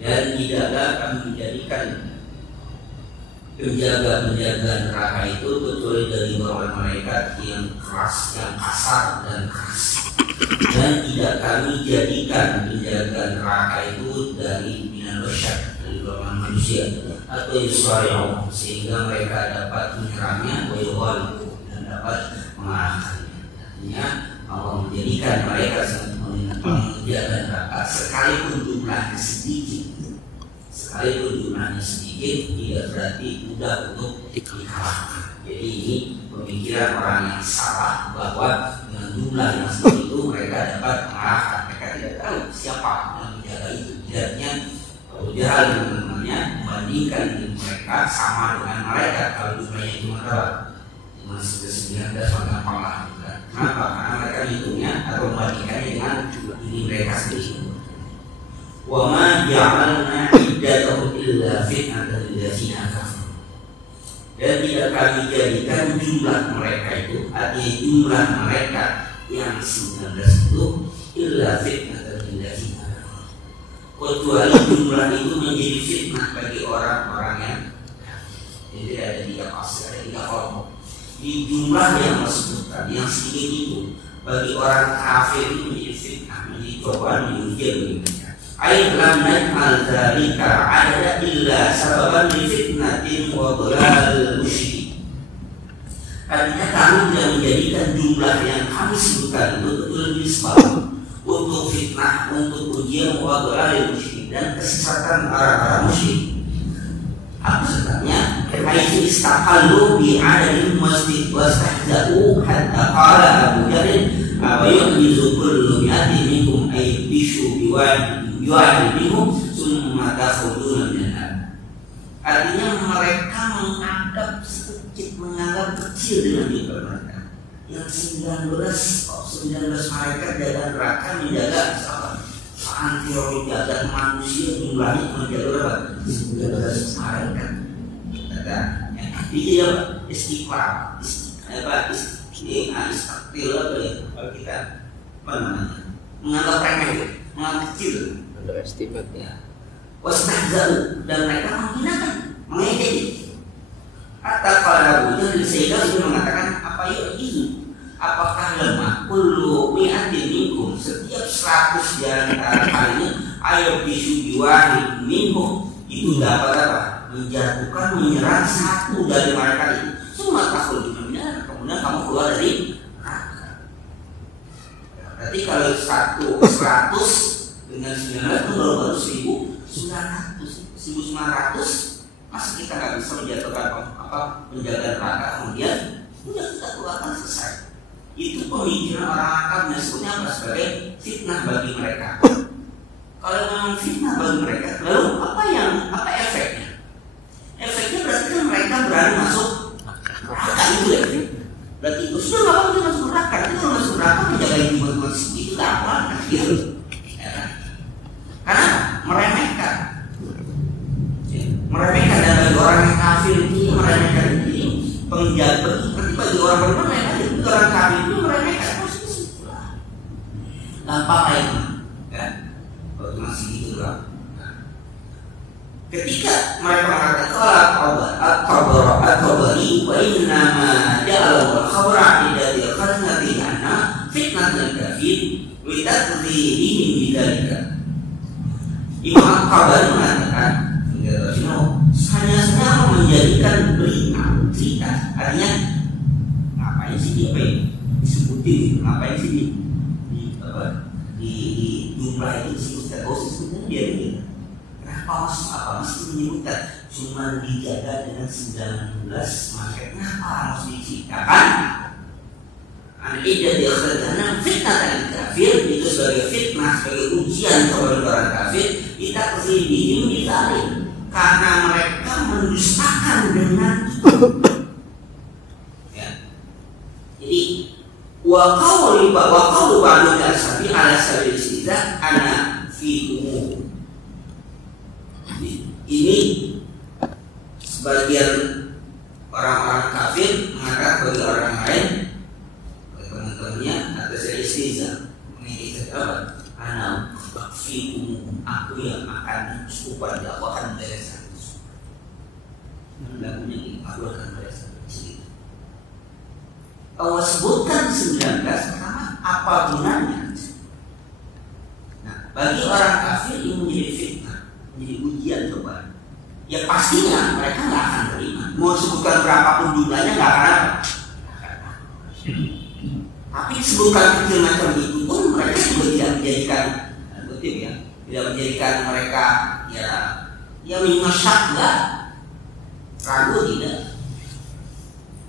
Dan tidaklah kami menjadikan penjaga-penjaga neraka itu kecuali dari golongan malaikat yang keras, yang kasar dan keras. Dan tidak kami jadikan penjaga neraka itu dari minal basyar, dari golongan manusia, atau yusari'u, sehingga mereka dapat menyerangnya dan dapat mengalahkannya. Artinya Allah menjadikan mereka menjaga neraka sekalipun jumlahnya sedikit. Sekalipun jumlahnya sedikit tidak berarti mudah untuk dikalahkan. Jadi ini pemikiran orang yang salah bahwa dengan jumlah yang sedikit itu mereka dapat mengalahkan. Mereka tidak tahu siapa yang menjaga itu. Tidaknya Abu Jahal namanya membandingkan mereka sama dengan mereka kalau jumlahnya cuma berapa? Cuma 19 maka gampanglah. Kenapa? Karena mereka hitungnya atau membandingkannya dengan ini mereka sendiri. Wa ma ja'alna iddatahu illa fitnatan lil ladzina kafaru. Dan tidak kami jadikan jumlah mereka itu, artinya jumlah mereka yang 19 itu illa fitnatan lil ladzina kafaru. Kecuali jumlah itu menjadi fitnah bagi orang-orang yang jadi ada 3 fase, ada 3 kelompok. Di jumlah yang disebutkan yang sedikit itu bagi orang kafir itu menjadi fitnah, menjadi cobaan, menjadi ujian begitu. Ay lam naj'al dzalika 'ada illa sababan li fitnatin wa dhalal musyrik. Artinya kami tidak menjadikan jumlah yang kami sebutkan itu betul-betul sebab untuk fitnah, untuk ujian wa dhalal musyrik dan kesesatan para musyrik. Apa sebabnya? Haitsu istaqallu bi 'adadil masjid wastahza'u hatta qala Abu Jahl wa yu'jizu kullu mi'atin minkum ay bishu biwahid yu'adibihum summa takhuduna minha. Artinya mereka menganggap sedikit, menganggap kecil dengan ibadah mereka. Yang 19 malaikat jaga neraka menjaga anti jaga manusia jumlahnya menjaga berapa? 19 malaikat. Kata yang artinya istiqlal, kalau kita apa namanya? Menganggap remeh, menganggap kecil. Underestimate ya. Wastahza'u, dan mereka menghinakan, mengejek. Hatta qala Abu Jahl sehingga dia mengatakan apa ini? Apakah lemah kullu mi'atin minkum, setiap 100 di antara kalian ay ayo bisyubiwahid minhum, itu dapat apa? Menjatuhkan, menyerang satu dari mereka itu. Semua takut dunia, kemudian kamu keluar dari neraka. Berarti kalau 100 dengan 19 itu baru 1900, masa kita nggak bisa menjatuhkan menjaga neraka, kemudian udah kita keluarkan, selesai. Itu pemikiran orang Arab yang sebutnya apa? Sebagai fitnah bagi mereka. Kalau memang fitnah bagi mereka, lalu apa efeknya? Efeknya berarti kan mereka berani masuk neraka itu ya. Berarti itu sudah nggak apa-apa masuk neraka. Itu kalau masuk neraka menjaga iman itu gampang gitu. Ya. Karena meremehkan dan bagi orang yang kafir itu meremehkan ini penjaga. Berarti bagi orang beriman mereka itu orang kafir itu meremehkan posisi gampang lah itu. Ya. Kalau masih gitu lah. Ketika mereka mengatakan at-Tabari wa inna ma ja'ala al-khabra idza khanati anna fitnatul kafir wa tadhirihim bidzalika. Imam Tabari mengatakan hanya menjadikan berita cerita, artinya ngapain sih dia disebutin, ngapain sih di jumlah itu disebutkan, sebenarnya dia begini. Apa mesti menyebutkan cuma dijaga dengan 19 market, kenapa harus diceritakan? Ida diakhirkan fitnah dan kafir itu sebagai fitnah, sebagai ujian kepada orang kafir. Kita kesini ditarik karena mereka mendustakan dengan ya. Jadi wakau ba'du al-sabi ala sabil istizah ana fi umum. Ini sebagian orang-orang kafir mengatakan bagi orang lain, teman-temannya atas istizah, mengikuti apa? Ana fikum, aku yang akan cukupan, aku akan beresan. Lagunya ini, aku akan beresan. Kalau sebutkan 19, pertama apa gunanya? Nah, bagi orang kafir ini menjadi fitnah, menjadi ujian coba. Ya pastinya mereka nggak akan terima. Mau sebutkan berapapun jumlahnya nggak akan apa. Tapi sebutkan kecil macam itu pun mereka juga tidak menjadikan betul ya, tidak menjadikan mereka ya menyesat nggak, ragu tidak.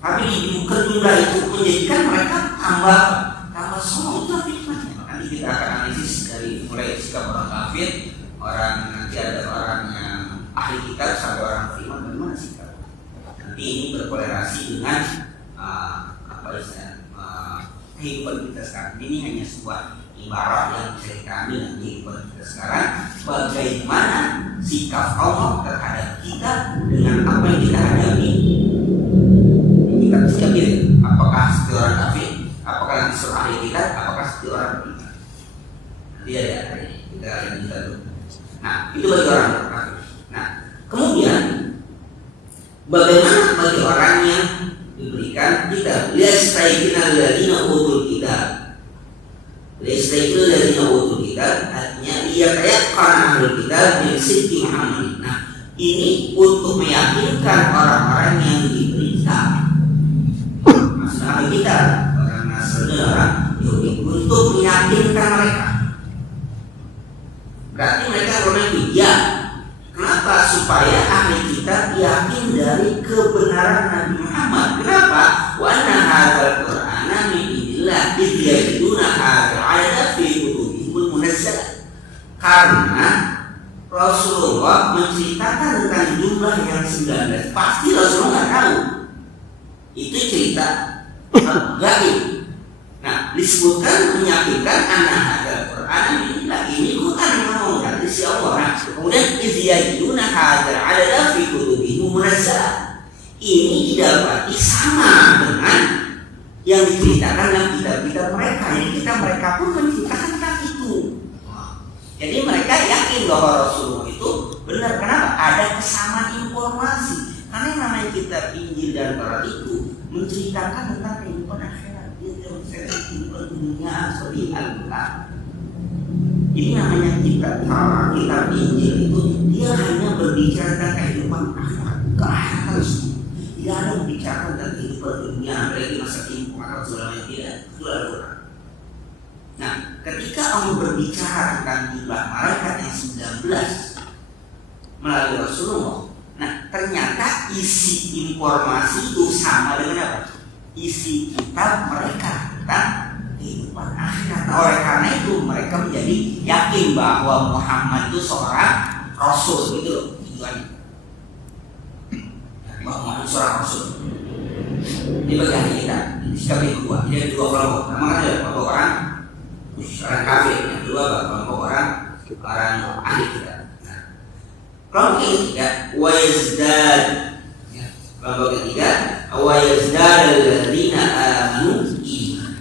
Tapi dibuka jumlah itu menjadikan mereka tambah sombong, itu fitnahnya. Nanti kita akan analisis dari mulai sikap orang kafir, orang nanti ada orang yang ahli kitab sampai orang beriman, bagaimana sikap. Nanti ini berkorelasi dengan kehidupan kita sekarang. Ini hanya sebuah ibarat yang bisa kita ambil dari kehidupan kita sekarang. Bagaimana sikap Allah terhadap kita dengan apa yang kita hadapi. Kita bisa pilih apakah seperti orang kafir, apakah nanti seorang ahli kitab, apakah seperti orang beriman. Nanti ada kita yang bisa dulu. Nah, itu bagi orang kafir. Nah, kemudian bagaimana bagi orang yang diberikan kitab? Liyastaikina alladziina utul kitab. Liyastaikina alladziina utul kitab artinya liyatayaqqana ahlul kitab min sidqi Muhammad. Nah, ini untuk meyakinkan orang-orang yang diberi kitab. Maksud ahli kitab, orang Nasrani, orang Yahudi, untuk meyakinkan mereka. Berarti mereka bermain ya. Kenapa? Supaya ahli kitab yakin dari kebenaran Nabi Muhammad. Kenapa? Wa anna hadzal Qur'ana min indillah idh hadzal ayata fi kutubihim munazzalah. Karena Rasulullah menceritakan tentang jumlah yang 19. Pasti Rasulullah nggak tahu. Itu cerita gaib. Nah, disebutkan meyakinkan anna hadzal Qur'ana min indillah. Ini Quran yang mau dari si Allah. Nah, kemudian izyayuna hadzal adada fi kutubihim munazzalah. Ini didapati sama dengan yang diceritakan dalam kitab-kitab mereka. Jadi mereka pun menceritakan tentang itu. Jadi mereka yakin bahwa Rasulullah itu benar. Kenapa? Ada kesamaan informasi. Karena yang namanya kitab Injil dan Taurat itu menceritakan tentang kehidupan akhirat. Dia tidak menceritakan kehidupan dunia seperti Al-Quran. Ini namanya kitab Injil itu dia hanya berbicara tentang kehidupan akhirat, ke akhirat semua. Tidak ada berbicara tentang kehidupan dunia, apalagi masa kini, maka sebenarnya tidak. Itu Al-Quran. Nah, ketika Allah berbicara tentang jumlah malaikat yang 19 melalui Rasulullah, nah ternyata isi informasi itu sama dengan apa? Isi kitab mereka tentang kehidupan akhirat. Nah, oleh karena itu mereka menjadi yakin bahwa Muhammad itu seorang Rasul, gitu loh tujuannya. Bahwa Muhammad seorang Rasul. Ini bagian kita. Ini sikap yang kedua. Ini ada dua kelompok. Pertama kan ada kelompok orang kafir, yang kedua kelompok orang ahli kitab. Nah, kelompok yang ketiga, wayazdad. Kelompok ketiga, wayazdad alladzina amanu iman.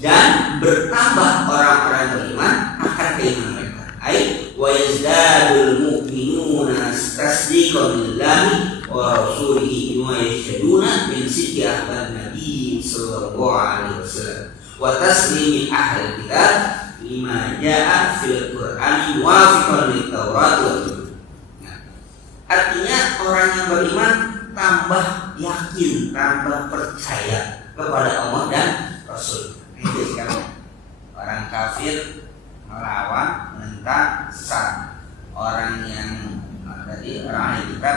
Dan bertambah orang-orang beriman akan keimanan mereka. Ai wayazdadul mu'minuna tasdiqan billahi wa rasulihi wa yashhaduna min sidqi ahli nabi sallallahu alaihi wasallam wa taslimi ahli kitab lima jaa fil qur'ani muwafiqan lit taurat wa artinya orang yang beriman tambah yakin, tambah percaya kepada Allah dan Rasul. Itu sikapnya. Orang kafir melawan, menentang, sesat. Orang yang tadi orang ahli kitab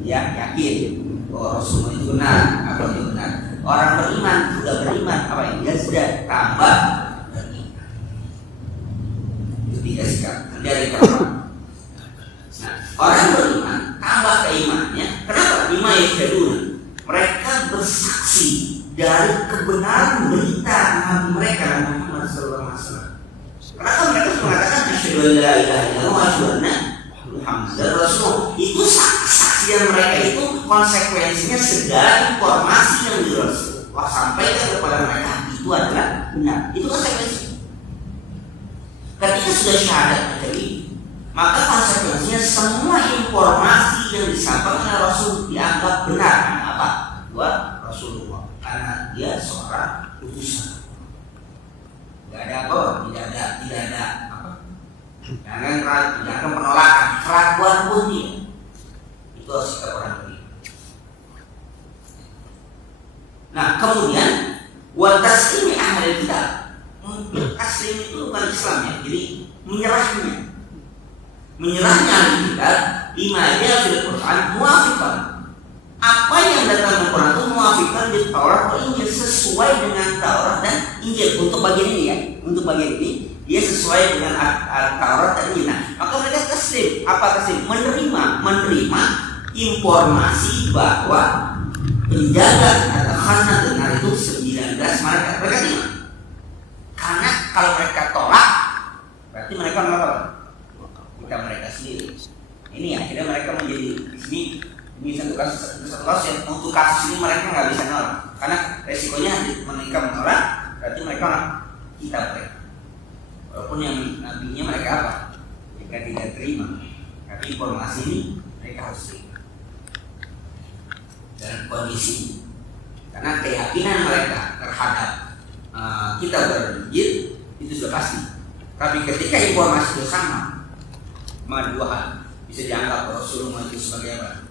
dia yakin bahwa Rasul itu benar, apa itu benar. Orang beriman sudah beriman, apa yang dia sudah tambah beriman. Itu tiga sikap dari kawan. Nah, orang beriman tambah keimanannya. Kenapa? Lima yashhaduna. Mereka bersaksi dari kebenaran berita Nabi mereka Muhammad sallallahu alaihi wasallam. Kenapa mereka mengatakan asyhadu an la ilaha illallah wa asyhadu anna Muhammadar Rasulullah? Itu saksian mereka itu konsekuensinya segala informasi yang Rasulullah sampaikan kepada mereka itu adalah benar. Itu konsekuensinya. Ketika sudah syahadat terjadi, maka konsekuensinya semua informasi yang disampaikan oleh Rasul dianggap benar. Apa? Buat Rasulullah, karena dia seorang utusan. Tidak ada apa? Tidak ada apa? Tidak ada penolakan, keraguan pun dia. Itu harus sikap orang beriman. Nah, kemudian wa taslimi ahli kitab. Taslim itu bukan Islam ya, jadi menyerahnya ahli kitab lima dia fil Quran muwafiqan. Apa yang datang dari Quran itu muwafiqan di Taurat atau Injil, sesuai dengan Taurat dan Injil. Untuk bagian ini ya, untuk bagian ini dia sesuai dengan Taurat dan Injil. Nah, maka mereka taslim. Apa taslim? Menerima informasi bahwa penjaga atau khazanah benar itu 19 malaikat. Mereka terima. Karena kalau mereka tolak, berarti mereka menolak kita mereka sendiri. Ini akhirnya mereka menjadi di sini. Ini satu kasus yang untuk kasus ini mereka nggak bisa nolak karena resikonya mereka menolak, berarti mereka kita mereka. Walaupun yang nabinya mereka apa? Mereka tidak terima, tapi informasi ini mereka harus terima dalam kondisi ini. Karena keyakinan mereka terhadap kita berinjil itu sudah pasti. Tapi ketika informasi itu sama, maka dua hal bisa dianggap Rasulullah itu sebagai apa?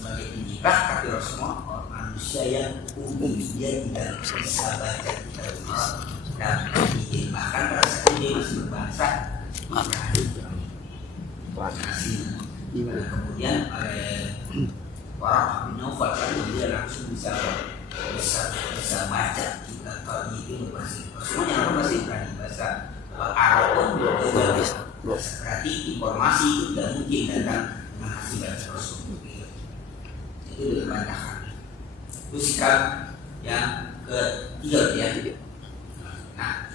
Sebagai penyibah, tapi Rasulullah manusia yang umum, dia tidak bisa baca kitab dan Injil. Bahkan pada saat ini masih berbahasa kemudian oleh orang Nova dia langsung bisa baca kitab Taurat itu berbahasa. Semuanya apa bahasa Ibrani, bahasa Arab pun juga bisa. Berarti informasi itu tidak mungkin datang dengan hasil bahasa Rasul. Itu dibacakan. Itu sikap yang ketiga ya. Nah,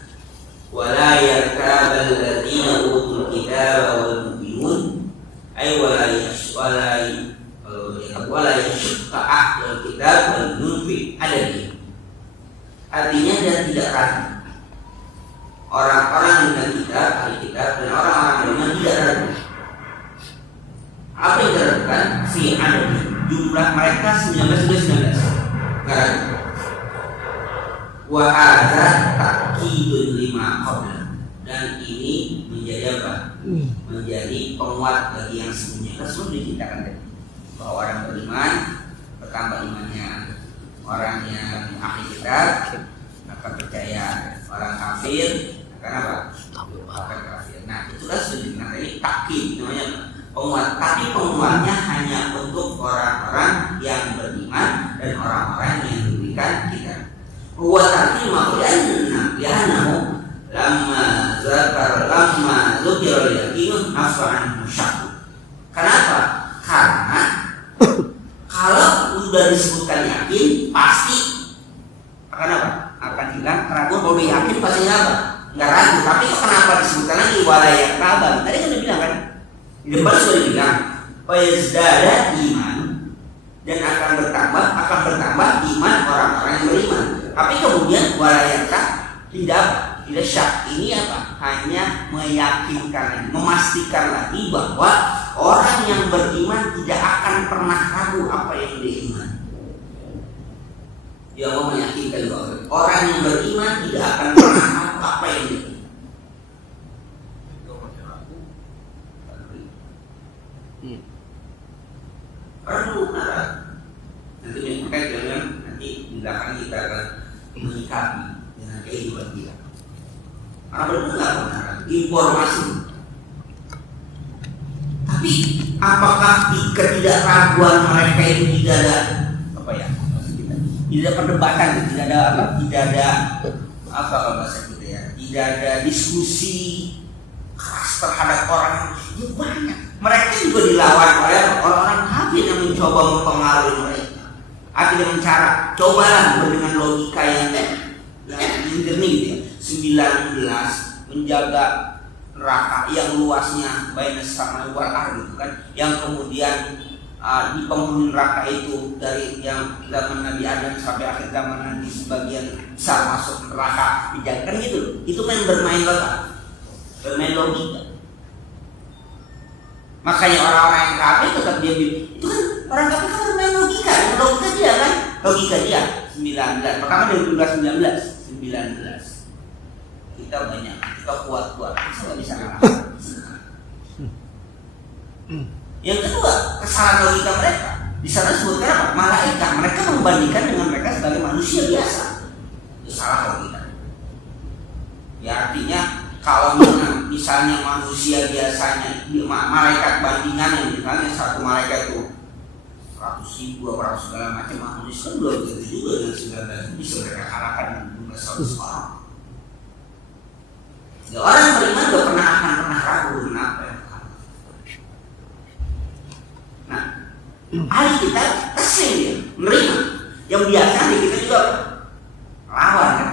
wala yarkabal ladzina utul kitaba wal mu'minun ay wala yashqa ahlul kitab wal munfi adadi. Artinya dia tidak ragu. Orang-orang dengan kitab, ahli kitab dan orang-orang yang tidak ragu. Apa yang diragukan? Fi adadi. Jumlah mereka 19. Wa hadza ta'kidun lima qabla. dan ini menjadi apa? Menjadi penguat bagi yang sebelumnya. Rasul diceritakan tadi bahwa orang beriman bertambah imannya, orang yang ahli kitab akan percaya, orang kafir akan apa? Akan kafir. Nah itulah sebenarnya ini takkid namanya penguat. Tapi penguatnya hanya untuk orang-orang yang beriman dan orang-orang yang diberikan kitab. Penguatan makhluknya lianahu lama zukirul yaqinu nafa'an musyakku. Kenapa? Karena kalau sudah disebutkan yakin pasti akan apa? Akan hilang keraguan. Kalau yakin pasti apa? Nggak ragu. Tapi kenapa disebutkan lagi walayak kabar? Tadi kan udah bilang kan? Di depan sudah dibilang fayazdada iman, dan akan bertambah iman orang-orang yang beriman. Tapi kemudian walayaka tidak syak. Ini apa? Hanya meyakinkan lagi, memastikan lagi bahwa orang yang beriman tidak akan pernah ragu apa yang dia iman. Dia mau meyakinkan bahwa orang yang beriman tidak akan pernah ragu apa yang dia iman. Perlu nanti menyampaikan jangan nanti di belakang kita akan menyikapi dengan kehidupan kita. Karena benar informasi. Tapi apakah ketidakraguan mereka itu tidak ada apa ya? Tidak ada perdebatan, tidak ada apa? Tidak ada apa bahasa kita ya? Tidak ada diskusi keras terhadap orang itu banyak. Mereka juga dilawan oleh orang-orang kafir yang mencoba mempengaruhi mereka. Akhirnya dengan cara cobalah dengan logika yang jernih gitu ya. 19 menjaga neraka yang luasnya bainas sama wal ardh gitu kan, yang kemudian di penghuni neraka itu dari yang zaman Nabi Adam sampai akhir zaman nanti sebagian besar masuk neraka dijaga gitu. Itu kan bermain apa? Bermain logika. Makanya orang-orang yang kafir tetap dia itu kan orang kafir kan bermain logika, logika dia kan, logika dia 19. Pertama dari 19 kita banyak, kita kuat-kuat, kita nggak bisa ngalah. Yang kedua, kesalahan logika mereka di sana disebutkan apa? Malaikat. Mereka membandingkan dengan mereka sebagai manusia biasa. Itu salah logika. Ya artinya kalau misalnya manusia biasanya malaikat bandingannya misalnya satu malaikat itu 100.000 apa segala macam manusia kan belum begitu juga dengan 19 bisa mereka kalahkan dengan 100 orang. Ya, orang beriman gak pernah ragu kenapa ya. Nah, ahli kita testing dia menerima. Yang biasa di kita juga lawan kan.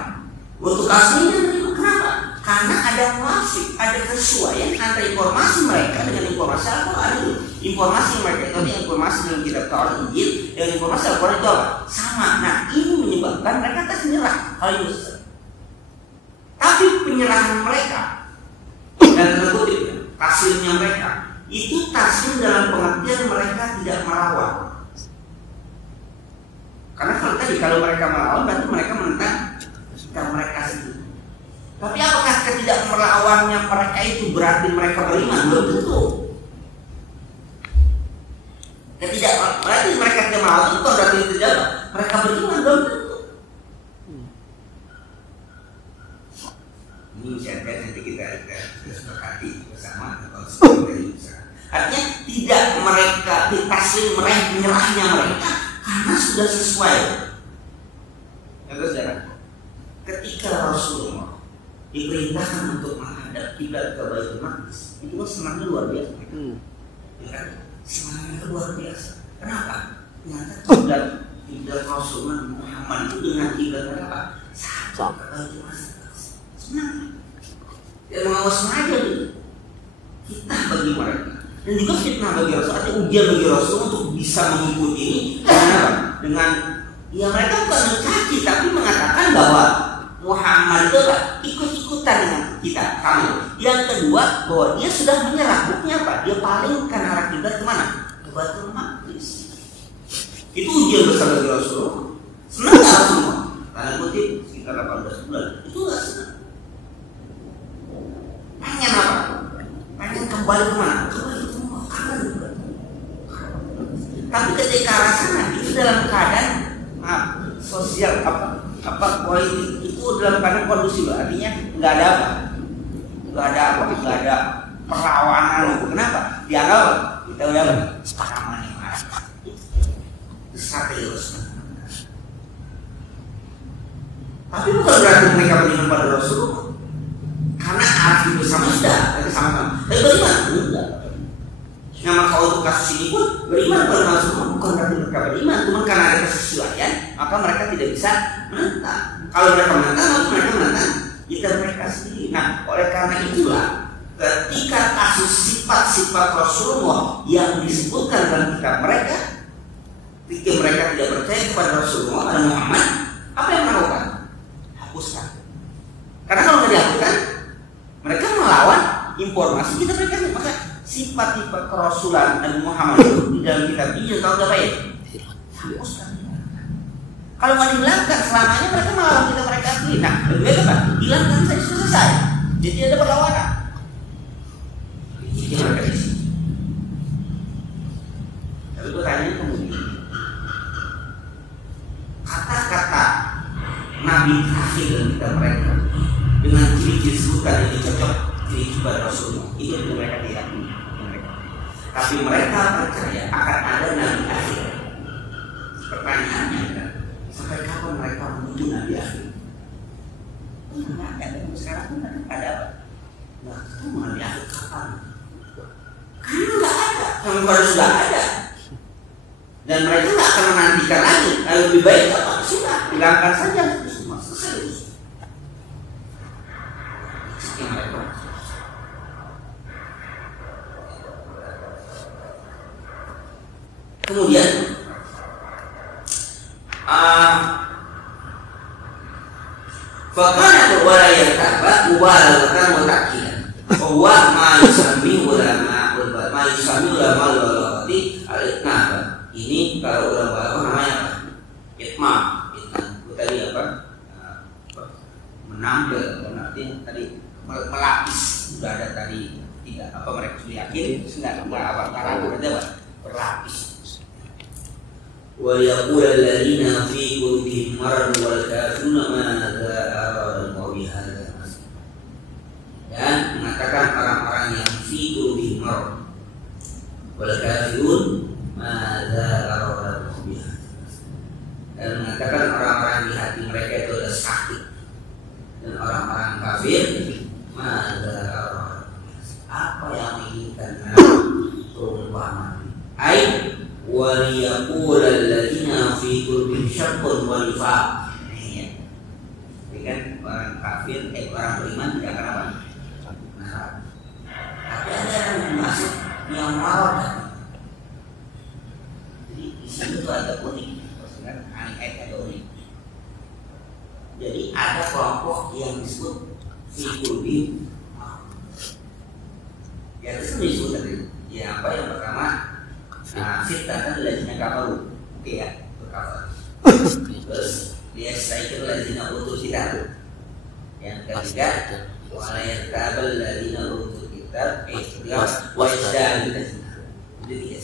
Untuk aslinya menerima. Kenapa? Karena ada muafik, ada kesesuaian antara informasi mereka dengan informasi Al-Quran itu. Informasi mereka itu informasi dalam kitab Taurat Injil dengan informasi Al-Quran itu apa? Sama. Nah, ini menyebabkan mereka tak menyerah. Hal itu. Tapi penyerahan mereka dan terkutip taslimnya mereka itu taslim dalam pengertian mereka tidak melawan. Karena kalau mereka melawan berarti mereka menentang sikap mereka sendiri. Tapi apakah ketidakmelawannya mereka itu berarti mereka beriman? Belum tentu. Berarti mereka tidak melawan itu berarti tidak mereka beriman, belum tentu. Ini saya nanti kita sepakati bersama atau artinya tidak mereka ditaslim menyerahnya mereka karena sudah sesuai. Terus saudara, ketika Rasulullah diperintahkan untuk menghadap kiblat ke Baitul Maqdis, itu semangatnya luar biasa. Ya kan? Semangatnya luar biasa. Kenapa? Ternyata kiblat Rasulullah Muhammad itu dengan kiblat apa? Sama ke Baitul Maqdis. Senang. Dan mengawas aja gitu. Fitnah bagi mereka. Dan juga fitnah bagi Rasul. Ada ujian bagi Rasul untuk bisa mengikuti ini. Dengan ya mereka bukan mencaci tapi mengatakan bahwa Muhammad itu ikut-ikutan dengan kita kami. Yang kedua bahwa dia sudah menyerah. Buktinya apa? Dia palingkan arah kiblat kemana? Ke Baitul Maqdis. Itu ujian besar bagi Rasul. Senang nggak Rasul? Karena kutip sekitar 18 bulan. Itu nggak senang. Tapi ketika rasanya itu dalam keadaan sosial politik itu dalam keadaan kondusif, artinya nggak ada perlawanan. Kenapa? Dianggap kita udah sama nih, strategis. Tapi bukan berarti mereka beriman pada Rasulullah, karena arti bersama sudah sama-sama. Tapi beriman enggak. Nama kau untuk kasus ini pun beriman pada Rasulullah, bukan berarti mereka beriman, cuma karena ada kesesuaian maka mereka tidak bisa menentang. Kalau mereka menentang, maka mereka menentang kita mereka sendiri. Nah, oleh karena itulah ketika kasus sifat-sifat Rasulullah yang disebutkan dalam kitab mereka, ketika mereka tidak percaya kepada Rasulullah dan Muhammad, apa yang mereka lakukan? Hapuskan. Karena kalau tidak dihapuskan, mereka melawan informasi kita berikan. Maka sifat-sifat kerasulan dan Muhammad itu di dalam kitab ini tahu apa ya? Hapuskan. Kalau mau dihilangkan selamanya mereka melawan kita mereka sendiri. Nah, lebih baik apa? Hilangkan saja selesai. Jadi ada perlawanan. Jadi mereka di sini. Tapi gue tanya kemudian, kata-kata Nabi terakhir dalam kitab mereka dengan ciri-ciri sebutan ini cocok ciri-ciri pada Rasulullah, itu yang mereka tidak punya. Tapi mereka percaya akan ada Nabi akhir. Pertanyaannya adalah, sampai kapan mereka menunggu Nabi akhir? Nah, sekarang pun ada apa? Nah, ketemu Nabi akhir kapan? Karena nggak ada, yang baru sudah ada. Dan mereka nggak akan menantikan lagi. Lebih baik apa? Sudah, hilangkan saja. Semua selesai. Yang mereka. Kemudian fakana wala yartaba mubalagatan wa ta'kidan wa ma yusami ulama al-lawati al-itnaba. Ini kalau ulama namanya apa? Itmam. Tadi apa? Menampil, berarti tadi melapis. Sudah ada tadi tidak apa mereka sudah yakin sudah apa berarti apa? Berlapis. وَيَقُولَ الَّذِينَ فِي قُلُوبِهِم مَرَضٌ وَالْكَافِرُونَ مَاذَا أَرَادَ اللَّهُ بِهَذَا مَثَلًا. Dan mengatakan orang-orang yang fi qulubihim marad wal kafirun ma'adza arada Allah bihadza. Dan mengatakan orang-orang di hati mereka itu adalah sakit, dan orang-orang kafir ma'adza arada, apa yang menginginkan perumpamaan. وَلِيَقُولَ الَّذِينَ فِي قُلُوبِهِمْ شَكٌّ وَنِفَاقٌ. Ini kan orang kafir, orang beriman tidak akan apa? Nah, tapi ada yang masuk yang marah. Jadi di sini tuh ada unik, ayat ada unik. Jadi ada kelompok yang disebut fi qulubihim. Ya itu disebut tadi. Ya apa yang pertama? Fitnah lazina kafaru, oke ya, berkafir. Terus dia saikir lazina utul kitab. Yang ketiga, wala yartabal lazina utul kitab, wa yazdadu lazina. Itu dia.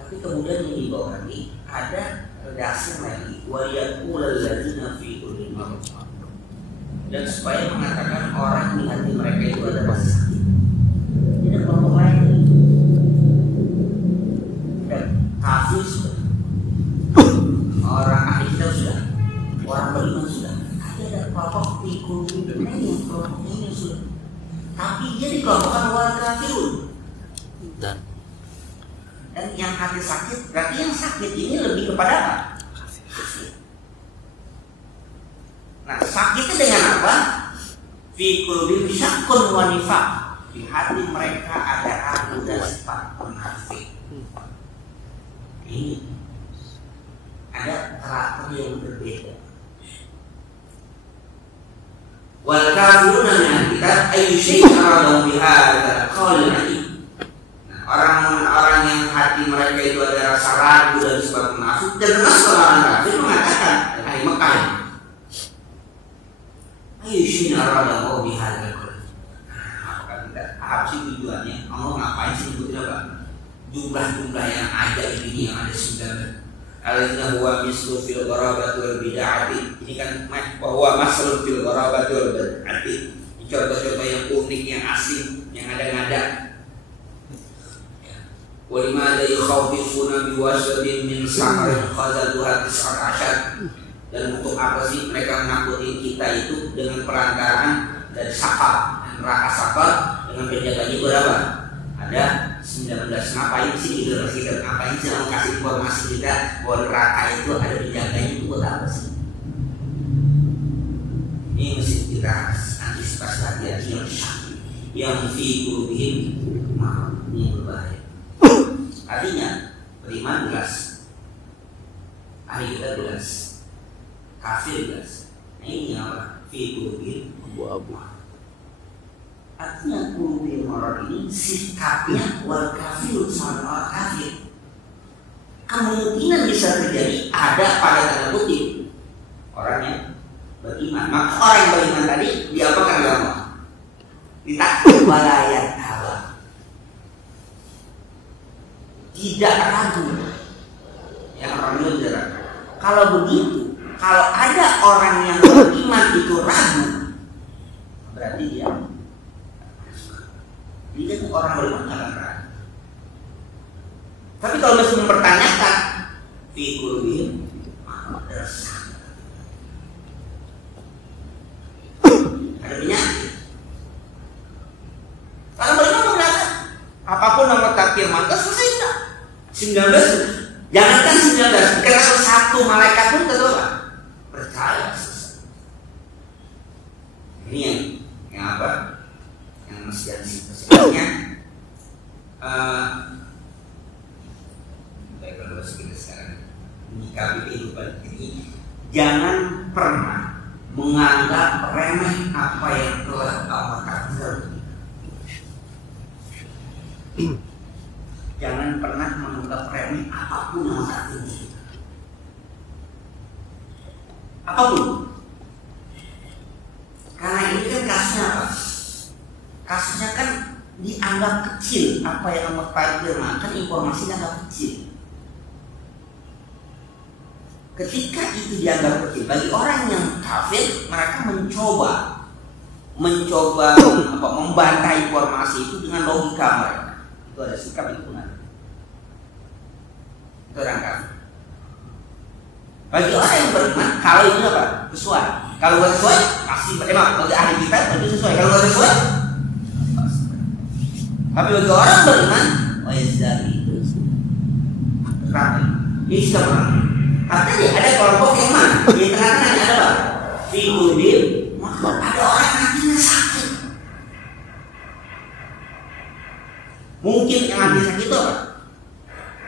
Tapi kemudian yang dibawa lagi ada redaksi lagi, wa yaqulul lazina fi qulubihim marad. Dan supaya mengatakan orang di hati mereka itu ada rasa sakit. Tidak kelompok lain. Kafir sudah, orang ahli kitab sudah, orang beriman sudah. Ada kelompok ikut ini, kelompok ini sudah. Tapi dia dikelompokkan orang kafirun. Dan yang hati sakit, berarti yang sakit ini lebih kepada apa? Kafir. Nah, sakitnya dengan apa? Fi qulubihim syakkun wa nifaq. Di hati mereka ada ragu dan sifat munafik. Ini ada karakter yang berbeda. Wal kafiruna min kitab ayyushay aradu bihadza qaul ali. Orang-orang yang hati mereka itu ada rasa ragu dan sebab munafik, dan termasuk orang kafir mengatakan dari Mekah, ayyushay aradu bihadza qaul. Apakah kita apa sih tujuannya? Allah ngapain sih nyebutin apa? jumlah-jumlah yang ajaib ini yang ada 9. Alladzi huwa mislu fil gharabati wal bid'ati. Ini kan bahwa maslul fil gharabati wal bid'ati. Contoh-contoh yang unik, yang asing, yang ada-ada. Wa limadza yukhawifuna biwasadin min sa'arin khazatuha 19. Dan untuk apa sih mereka menakuti kita itu dengan perantaraan dari Saqar, neraka Saqar, dengan penjaganya berapa? Ada 19. Ngapain sih kita ngapain sih kasih informasi kita bahwa neraka itu ada penjaganya, itu buat apa sih? Ini mesti kita antisipasi hati-hati yang fi qulubihim ini berbahaya. Artinya beriman jelas, ahli kita jelas, kafir jelas. Nah ini apa? Fi qulubihim abu-abu. Artinya qulubihim marad ini sikapnya wal kafir sama orang kafir. Kemungkinan bisa terjadi ada pada tanda kutip orang yang beriman. Maka orang yang beriman tadi diapakan agama? Ditakut balayat hawa. Tidak ragu. Yang orang itu tidak ragu. Kalau begitu, kalau ada orang yang beriman itu ragu, berarti dia orang beriman akan ragu. Tapi kalau masih mempertanyakan, fi qulubihim ada penyakit. Kalau beriman berkata, apapun nama takdir mantas selesai sudah. 19, jangankan 19, karena satu malaikat pun tetap percaya selesai. Ini yang apa? Yang mesti antisipasinya. Baiklah bahasa kita sekarang menyikapi kehidupan ini, jangan pernah menganggap remeh apa yang telah Allah takdirkan. Jangan pernah menganggap remeh apapun yang takdirkan. Apapun. Karena ini kan kasusnya apa? Kasusnya kan dianggap kecil apa yang Allah takdirkan, kan informasinya dianggap kecil. Ketika itu dianggap kecil bagi orang yang kafir, mereka mencoba membantah informasi itu dengan logika mereka. Itu ada sikap itu benar. Itu orang kafir. Bagi orang yang beriman, kalau itu apa? Sesuai. Kalau nggak sesuai, pasti memang bagi ahli kita itu sesuai. Kalau nggak sesuai, tapi bagi orang beriman, oh ya sudah itu. Rapi. Ini sudah benar. Artinya ada kelompok yang mana? Di tengah-tengahnya ada apa? Fi qulubihim marad. Ada orang hatinya sakit. Mungkin yang hatinya sakit itu apa?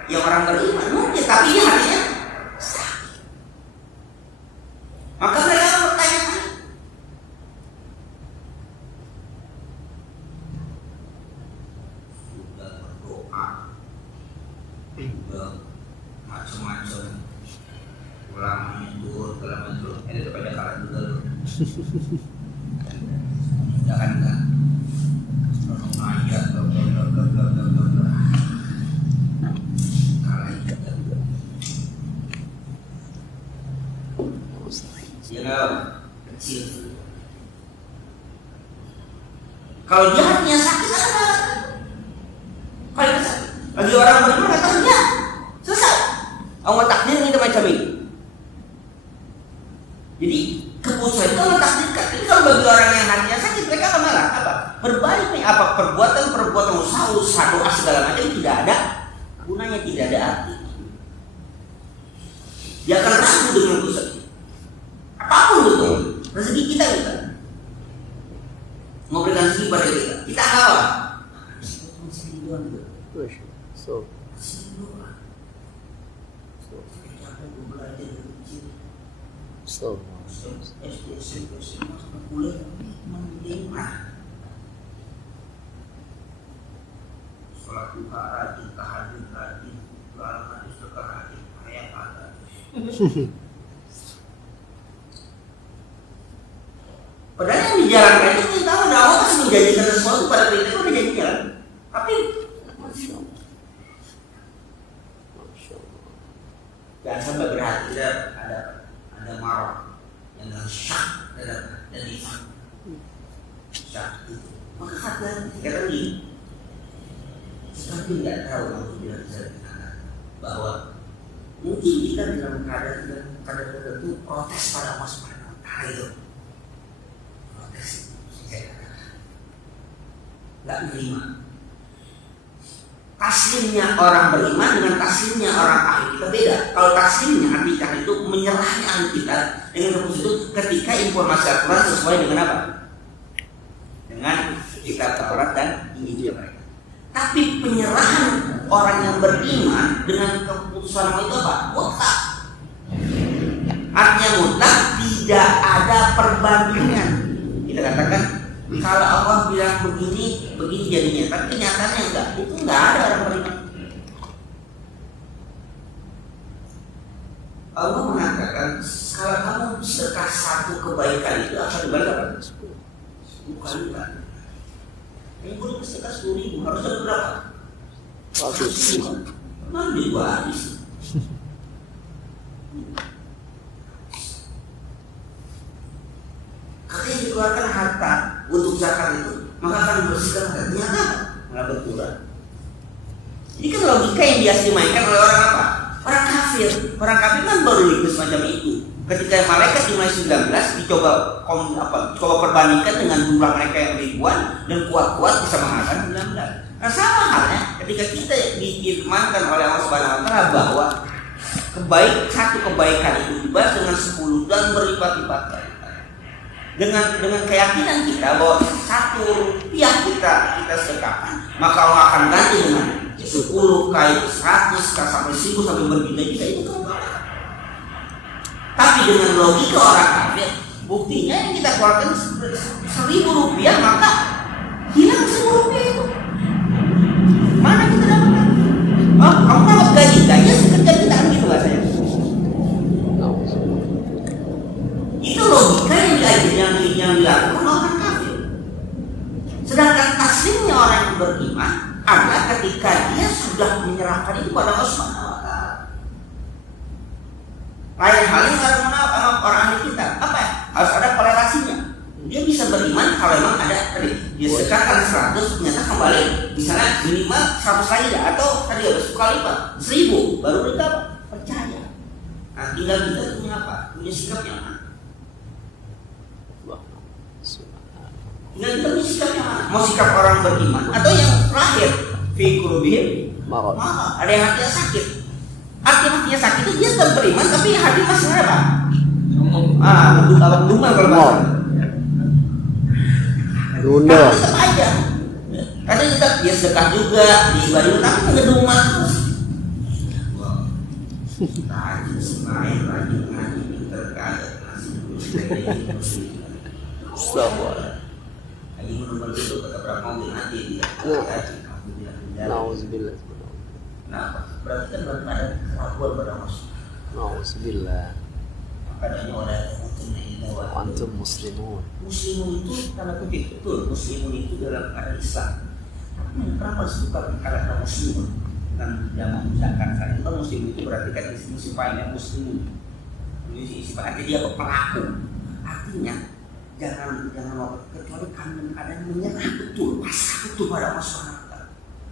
Yang orang beriman mungkin, tapi dia hatinya sakit. Maka mereka bertanya-tanya. Sudah berdoa, sudah macam-macam. Ulama itu, ini kepada kalah juga loh. Jangan enggak. Ayat, kalah itu. Ya kecil. Kalau dia hatinya sakit, apa? Kalau sakit, bagi orang beriman katanya selesai. Allah takdir ini macam ini. Jadi keputusan itu Allah takdirkan. Jadi kalau bagi orang yang hatinya sakit, mereka akan malah apa? Berbalik nih apa? Perbuatan usaha doa segala macam tidak ada gunanya, tidak ada arti. Dia akan ragu dengan keputusan. Apapun itu rezeki kita bukan. Memberikan rezeki pada kita. Kita apa? So. SD, SMP, kuliah, menerima sholat duha rajin, tahajud rajin, doa istighfar rajin, kayak apa? Padahal yang dijalankan itu kita tahu Allah masih menjanjikan sesuatu pada kita, itu udah janji jalan. Tapi Jangan sampai berhati ada marah yang dengan syak dan ifat. Syak itu. Maka hati kita ini seperti nggak tahu kalau bilang bahwa mungkin kita dalam keadaan tertentu protes pada Allah Subhanahu wa Ta'ala itu. Protes, nggak menerima. Taslimnya orang beriman dengan taslimnya orang ahli kita beda. Kalau taslimnya artinya itu menyerahnya ahli kita dengan terus itu ketika informasi Al-Quran sesuai dengan apa? Dengan kitab Taurat dan Injil mereka. Tapi penyerahan orang yang beriman dengan keputusan Allah itu apa? Mutlak. Artinya mutlak, tidak ada perbandingan. Kita katakan kalau Allah bilang begini jadinya, tapi kenyataannya enggak. Itu enggak ada orang beriman. Allah mengatakan kalau kamu sedekah satu kebaikan itu akan dibalas apa? 10 kali lipat. Yang boleh sedekah 10.000 harus ada berapa? 100.000. Mana juga habis. Katanya dikeluarkan harta untuk zakat itu, maka akan dibersihkan hartanya apa? Malah berkurang. Ini kan logika yang biasa dimainkan oleh orang apa? Orang kafir. Orang kafir kan baru ikut semacam itu. Ketika malaikat jumlah 19 dicoba perbandingkan dengan jumlah mereka yang ribuan dan kuat-kuat bisa mengalahkan 19. Nah sama halnya ketika kita difirmankan oleh Allah Subhanahu wa Ta'ala bahwa satu kebaikan itu dibalas dengan 10 dan berlipat-lipat kali. Dengan keyakinan kita bahwa 1 rupiah kita sedekahkan, maka Allah akan ganti dengan 10 kali 100 sampai 1000 sampai berjuta-juta itu kembali. Tapi dengan logika orang kafir, buktinya yang kita keluarkan 1.000 rupiah maka hilang 10 rupiah itu. Mana kita dapatkan? Oh, kamu dapat gaji sekerja kita kan gitu bahasanya. Itu logika yang dilakukan orang kafir. Sedangkan taslimnya orang yang beriman adalah ketika dia sudah menyerahkan itu pada Allah Subhanahu wa Ta'ala. Lain halnya orang ahli kita, apa ya? Harus ada korelasinya. Dia bisa beriman kalau memang ada tadi dia sedekahkan 100 ternyata kembali misalnya minimal 100 lagi atau tadi harus 10 kali lipat 1000 baru kita percaya. Nah tinggal kita punya apa? Punya sikap yang mana? Tinggal kita punya sikap yang mana? Mau sikap orang beriman atau yang terakhir fi qulubihim marad. Ada yang hatinya sakit. Hatinya sakit itu dia tetap beriman tapi hati masih apa? Menduma kalau Luna. Tetap aja. Karena tetap dia sedekah juga di ibadah tapi ngedumel terus. Rajin semain, rajin ngaji, pinter kaya, nasi sabar. Lagi menumel itu kata berapa mobil nanti dia. Nauzubillah. Kenapa? Berarti kan ada keraguan pada Mas. Nauzubillah. Makanya orang antum muslimun. Muslimun itu tanda kutip betul. Muslimun itu dalam keadaan Islam. Tapi kenapa suka kata muslimun? Kan tidak menggunakan kata itu kan muslim itu berarti kan isi painnya muslimun. Isi painnya dia pelaku. Artinya jangan kecuali kami ada menyerah betul, pasrah betul pada Allah Subhanahu wa Ta'ala.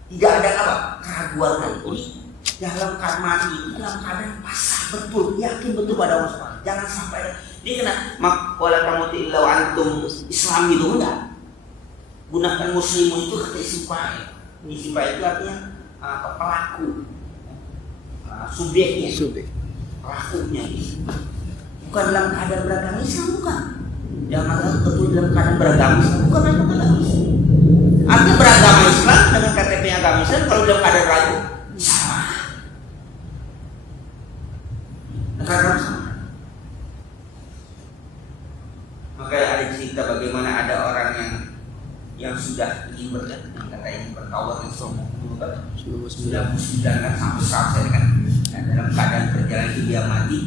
Tidak ada apa keraguan lagi. Dalam karma itu dalam keadaan pasrah betul, yakin betul pada Allah Subhanahu wa Ta'ala. Jangan sampai dia kena wala tamutu illa wa antum Islam itu enggak. Gunakan muslimun itu kata isim fa'il. Isim fa'il itu artinya pelaku, subjeknya, pelakunya. Bukan dalam keadaan beragama Islam, bukan. Yang masalah betul dalam keadaan beragama Islam, bukan dalam keadaan Islam. Artinya beragama Islam dengan KTP agama Islam kalau dalam keadaan ragu sama. Karena sama. Maka ada cerita bagaimana ada orang yang sudah ingin bertobat, kata ingin bertaubat sudah musnahkan sampai 100 kan. Nah, dalam keadaan perjalanan itu dia mati.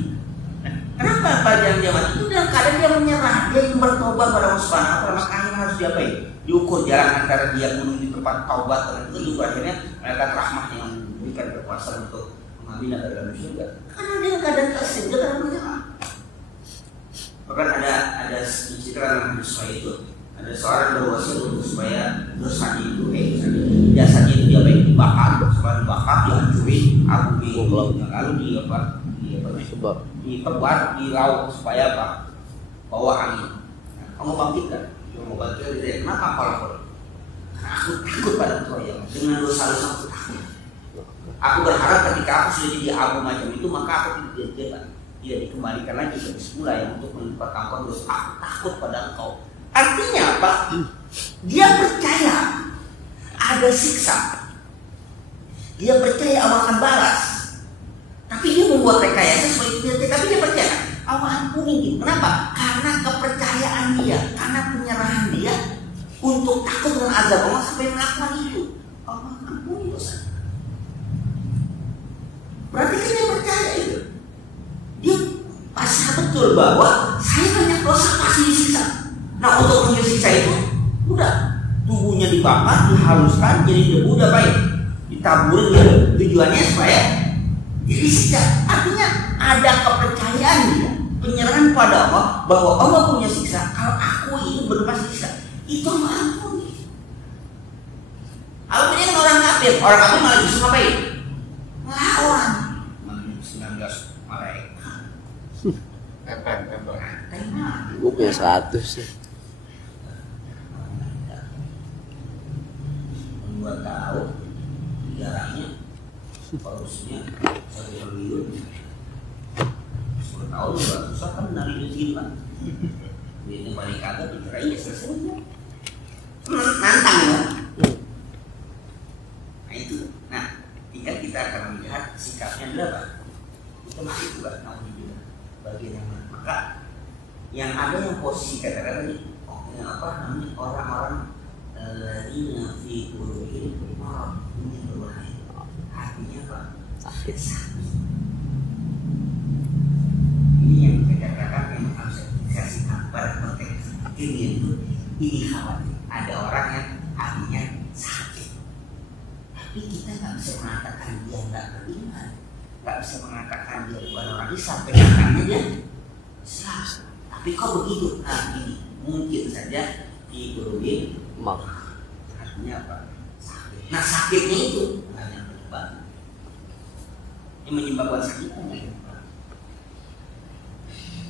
Kenapa pada dia mati itu dalam keadaan dia menyerah, dia ingin bertobat pada Allah Subhanahu wa Ta'ala, maka harus diapain? Diukur jalan antara dia menuju di tempat taubat dan itu juga akhirnya malaikat rahmat yang memberikan kekuasaan untuk mengambil dalam surga. Karena dia saya udah kan berjamaah. Bahkan ada cerita supaya itu ada seorang berwasiat untuk supaya dosanya itu jasanya itu dia baik dibakar, setelah dibakar dihancurin api itu lalu ditebar di laut supaya apa? Bawa angin. Kamu bangkitkan, kamu bangkitkan dia. Kenapa kalau? Karena aku takut pada Tuhan dengan dosa-dosa aku takut. Aku berharap ketika aku sudah jadi abu macam itu maka aku tidak dikembalikan lagi ke semula yang untuk melipat ampun dosa. Aku takut pada engkau. Artinya apa? Dia percaya ada siksa. Dia percaya Allah akan balas. Tapi dia membuat rekayasa supaya dia, tapi dia percaya Allah ampuni. Kenapa? Karena kepercayaan dia, karena penyerahan dia untuk takut dengan azab Allah sampai melakukan itu. Allah ampuni dosa. Berarti kan dia percaya itu. Dia pasti betul bahwa saya banyak dosa pasti disiksa. Nah untuk menyiksa itu udah tubuhnya dibakar, dihaluskan jadi debu, udah baik ditaburin dia. Tujuannya supaya jadi siksa. Artinya ada kepercayaan dia, penyerahan pada Allah bahwa Allah punya siksa. Kalau aku ini berupa siksa, itu ampuni. Kalau ini kan orang kafir malah justru ngapain? Ngelawan. 19 malaikat. Gue punya 100 sih. 2 tahun jaraknya harusnya 1 triliun. 10 tahun juga susah kan dari rezeki kan. Ini balik kagak dicerai ya selesai. Nantang ya. Nah itu. Nah, tinggal kita akan melihat sikapnya adalah apa? Itu masih juga juga bagian yang mana. Maka yang ada yang posisi kata-kata ini, yang apa namanya orang-orang ladina fi qulubihim marad, ini berbahaya. Artinya apa? Sakit. Ini yang kata-kata yang harus dikasih kabar konteks ini itu ini khawatir. Ada orang yang hatinya sakit. Tapi kita nggak bisa mengatakan dia nggak beriman, nggak bisa mengatakan dia bukan orang Islam, penyakannya dia Islam. Tapi kok begitu? Nah ini mungkin saja di qulubihim marad. Artinya apa? Sakit. Nah sakitnya itu hanya menyebabkan yang menyebabkan sakitnya.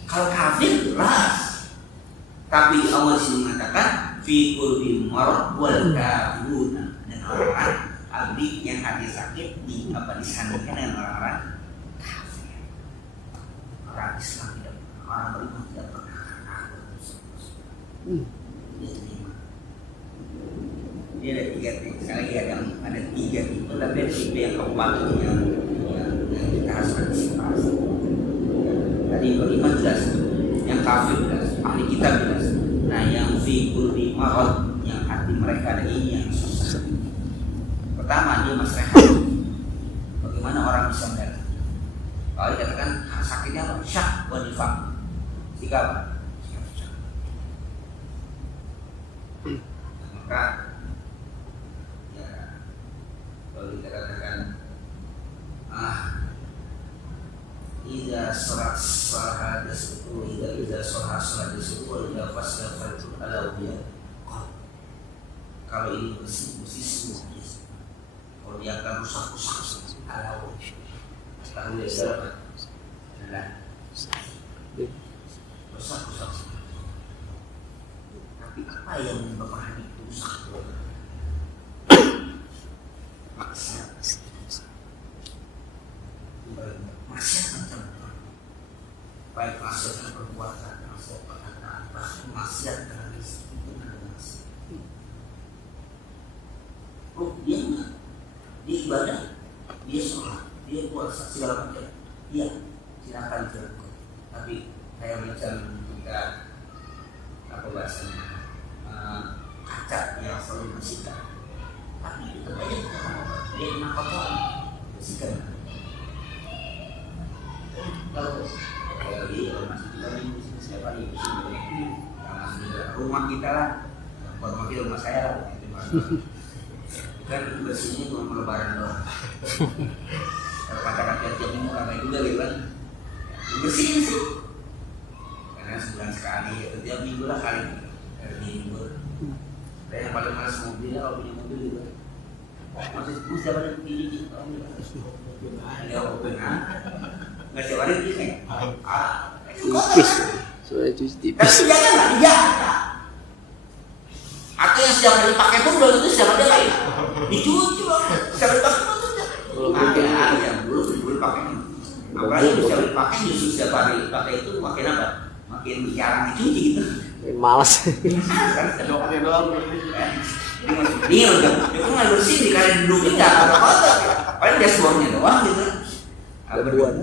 Kalau kafir jelas, tapi Allah sini mengatakan fi qulubihim marad wal kafiruna, dan orang-orang abdi yang hati sakit disandingkan dengan orang-orang kafir. Orang Islam tidak, orang beriman tidak pernah takut. Dia ada 3 tipe, sekali lagi ada 3 tipe, tapi ada tipe yang keempat yang kita harus antisipasi. Tadi beriman jelas, yang kafir jelas, ahli kitab jelas. Nah yang fi qulubihim marad, yang hati mereka ada ini yang susah. Pertama dia masalah hati. Bagaimana orang bisa melihat? Kalau dikatakan sakitnya apa? Syak wa nifaq. Tiga apa? Maka ya kalau dikatakan Ida sholat sholat disuruh, ida sholat disuruh, ida fasda fatul alawiyah. Kalau ini mesti semua. Kalau dia akan rusak alawiyah. Kalau dia salah, rusak. Tapi apa yang menyebabkan hati itu rusak? Maksiat. Maksiat macam-macam, baik maksiat dan perbuatan, maksiat perkataan, bahkan maksiat dengan rezeki pun ada maksiat. Oh dia enggak, dia ibadah, dia sholat, dia puasa segala macam, iya silakan dilakukan. Tapi kayak macam kita apa bahasanya kaca yang selalu bersihkan, tapi itu aja dia kena kotoran bersihkan. Kalau di rumah kita ini setiap hari bersih, rumah kita lah, rumah kita rumah saya lah, kan bersihnya cuma lebaran doang. Kalau kata-kata tiap minggu ramai juga gitu kan, bersihin sih. Karena sebulan sekali, atau tiap minggu lah kali. Dari minggu. Saya yang paling malas mobil kalau punya mobil gitu. Masih siapa ada gini ada benar. Nggak siapa ada gini. Tipis. Soalnya cuci tipis. Tapi dijaga nggak? Dijaga. Atau yang setiap hari dipakai pun belum tentu setiap hari lain. Dicuci loh. Setiap hari dipakai pun tentu. Ya belum pakai. Apalagi setiap hari dipakai justru setiap hari dipakai itu makin apa? Makin jarang dicuci gitu. Malas. Kan sedoknya doang. Ini udah, itu nggak bersih di kalian duduknya nggak ada kotor. Paling dashboardnya doang gitu. Berbuat.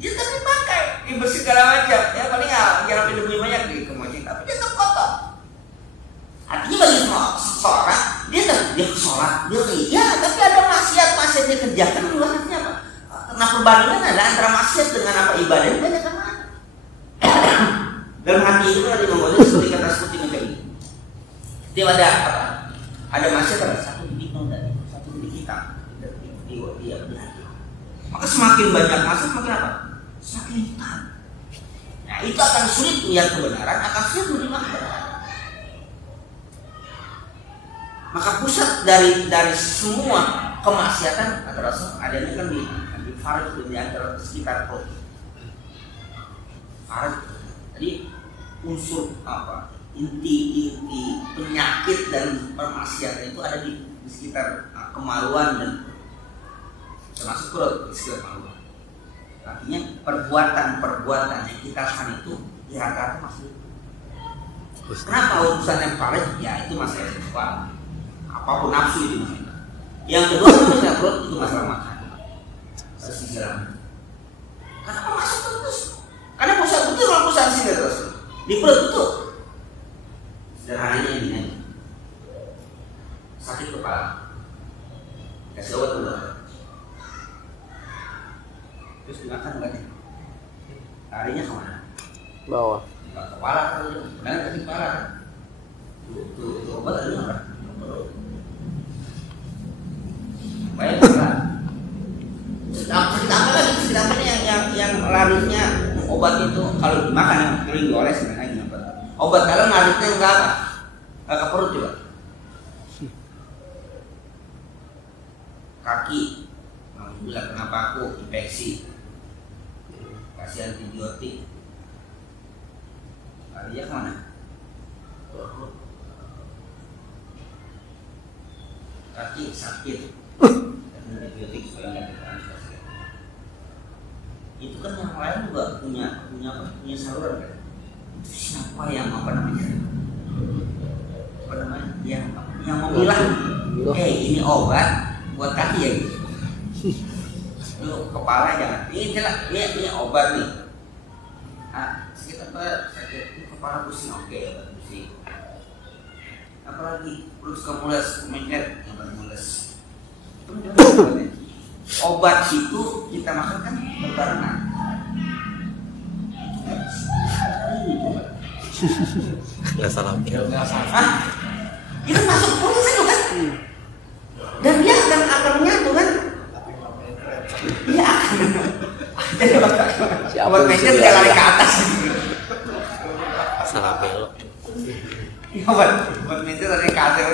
Ya tapi pakai, dibersih segala macam. Ya paling ya jangan hidupnya banyak di kemudian, tapi dia tetap kotor. Artinya bagi seseorang dia sholat, dia iya, tapi ada maksiat dia kerjakan di luar artinya apa? Karena perbandingan ada antara maksiat dengan apa ibadah itu banyak kan mana? Dalam hati itu ada membuatnya seperti kata seperti macam ini. Dia ada apa? Ada maksiat ada satu bibit noda, satu bibit hitam di hati. Maka semakin banyak maksiat semakin apa? Semakin hitam. Nah itu akan sulit melihat kebenaran, akan sulit menerima kebenaran. Maka pusat dari semua kemaksiatan atau rasa adanya kan di farj di antara sekitar perut. Farj. Jadi unsur apa? Inti penyakit dan permaksiatan itu ada di sekitar kemaluan dan termasuk perut di sekitar kemaluan. Artinya perbuatan yang kita lakukan itu di rata-rata masih. Kenapa urusan yang farj? Ya itu masalah seksual. Apapun nafsu itu masalah. Yang kedua itu masalah perut, itu masalah makan. Sesiram. Kenapa masuk terus? Karena pusat betul kalau pusat sini terus. Di perut betul. Sederhananya ini sakit kepala. Kasih obat dulu. Terus dimakan banyak. Larinya kemana? Bawah. Ke kepala kan? Benar sakit kepala kan? Tuh obat ada nggak? Baik kan? Sedangkan yang larinya obat itu kalau dimakan yang kering dioles sebenarnya obat dalam larinya enggak ke perut juga. Kaki, alhamdulillah kena paku, infeksi, kasih antibiotik, larinya kemana? Kaki sakit, antibiotik supaya nggak terkena. Itu kan yang lain juga punya saluran kan? Itu siapa yang yang memilah? Ini obat buat kaki ya gitu. Lu kepala jangan. Ini jelas, ini obat nih. Sakit ini kepala pusing, oke obat pusing. Apalagi perut kemulas, mencet, obat mules. Obat itu kita makan kan berbarengan. Nggak salah. Itu masuk perut itu kan? Dan dia akan menyatu kan? Iya. Jadi obat mencet dia lari ke atas. Salah belok. Obat mencet lari ke atas.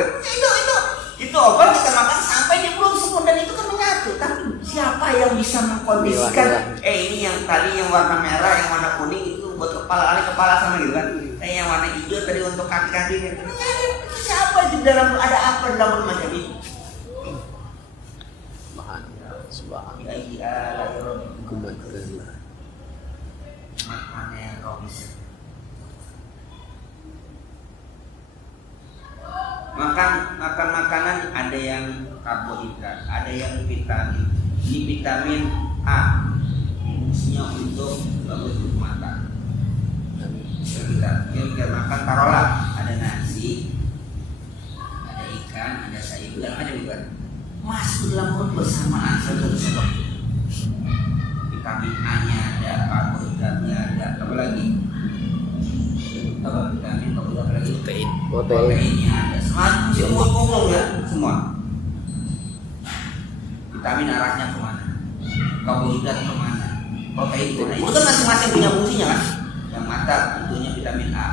Itu obat kita makan sampai di perut semua dan itu kan menyatu. Tapi siapa yang bisa mengkondisikan? Ini yang tadi yang warna merah, yang warna kuning itu buat kepala sama gitu kan? Yang warna hijau tadi untuk kaki-kaki gitu. Siapa di dalam ada apa di dalam macam ini? Makan makanan ada yang karbohidrat, ada yang vitamin. Ini vitamin A, fungsinya untuk bagus untuk mata. Kita makan taruhlah ada nasi, ada ikan, ada sayur, dan ada juga masuk dalam perut bersamaan satu-satu. Vitamin A-nya ada, karbohidratnya ada, apa lagi? Apa vitamin, apa lagi? Proteinnya ada, semua kumpul ya, semua. Vitamin arahnya kemana? Karbohidrat kemana? protein. Nah, itu kan masing-masing punya fungsinya kan. Yang mata tentunya vitamin A.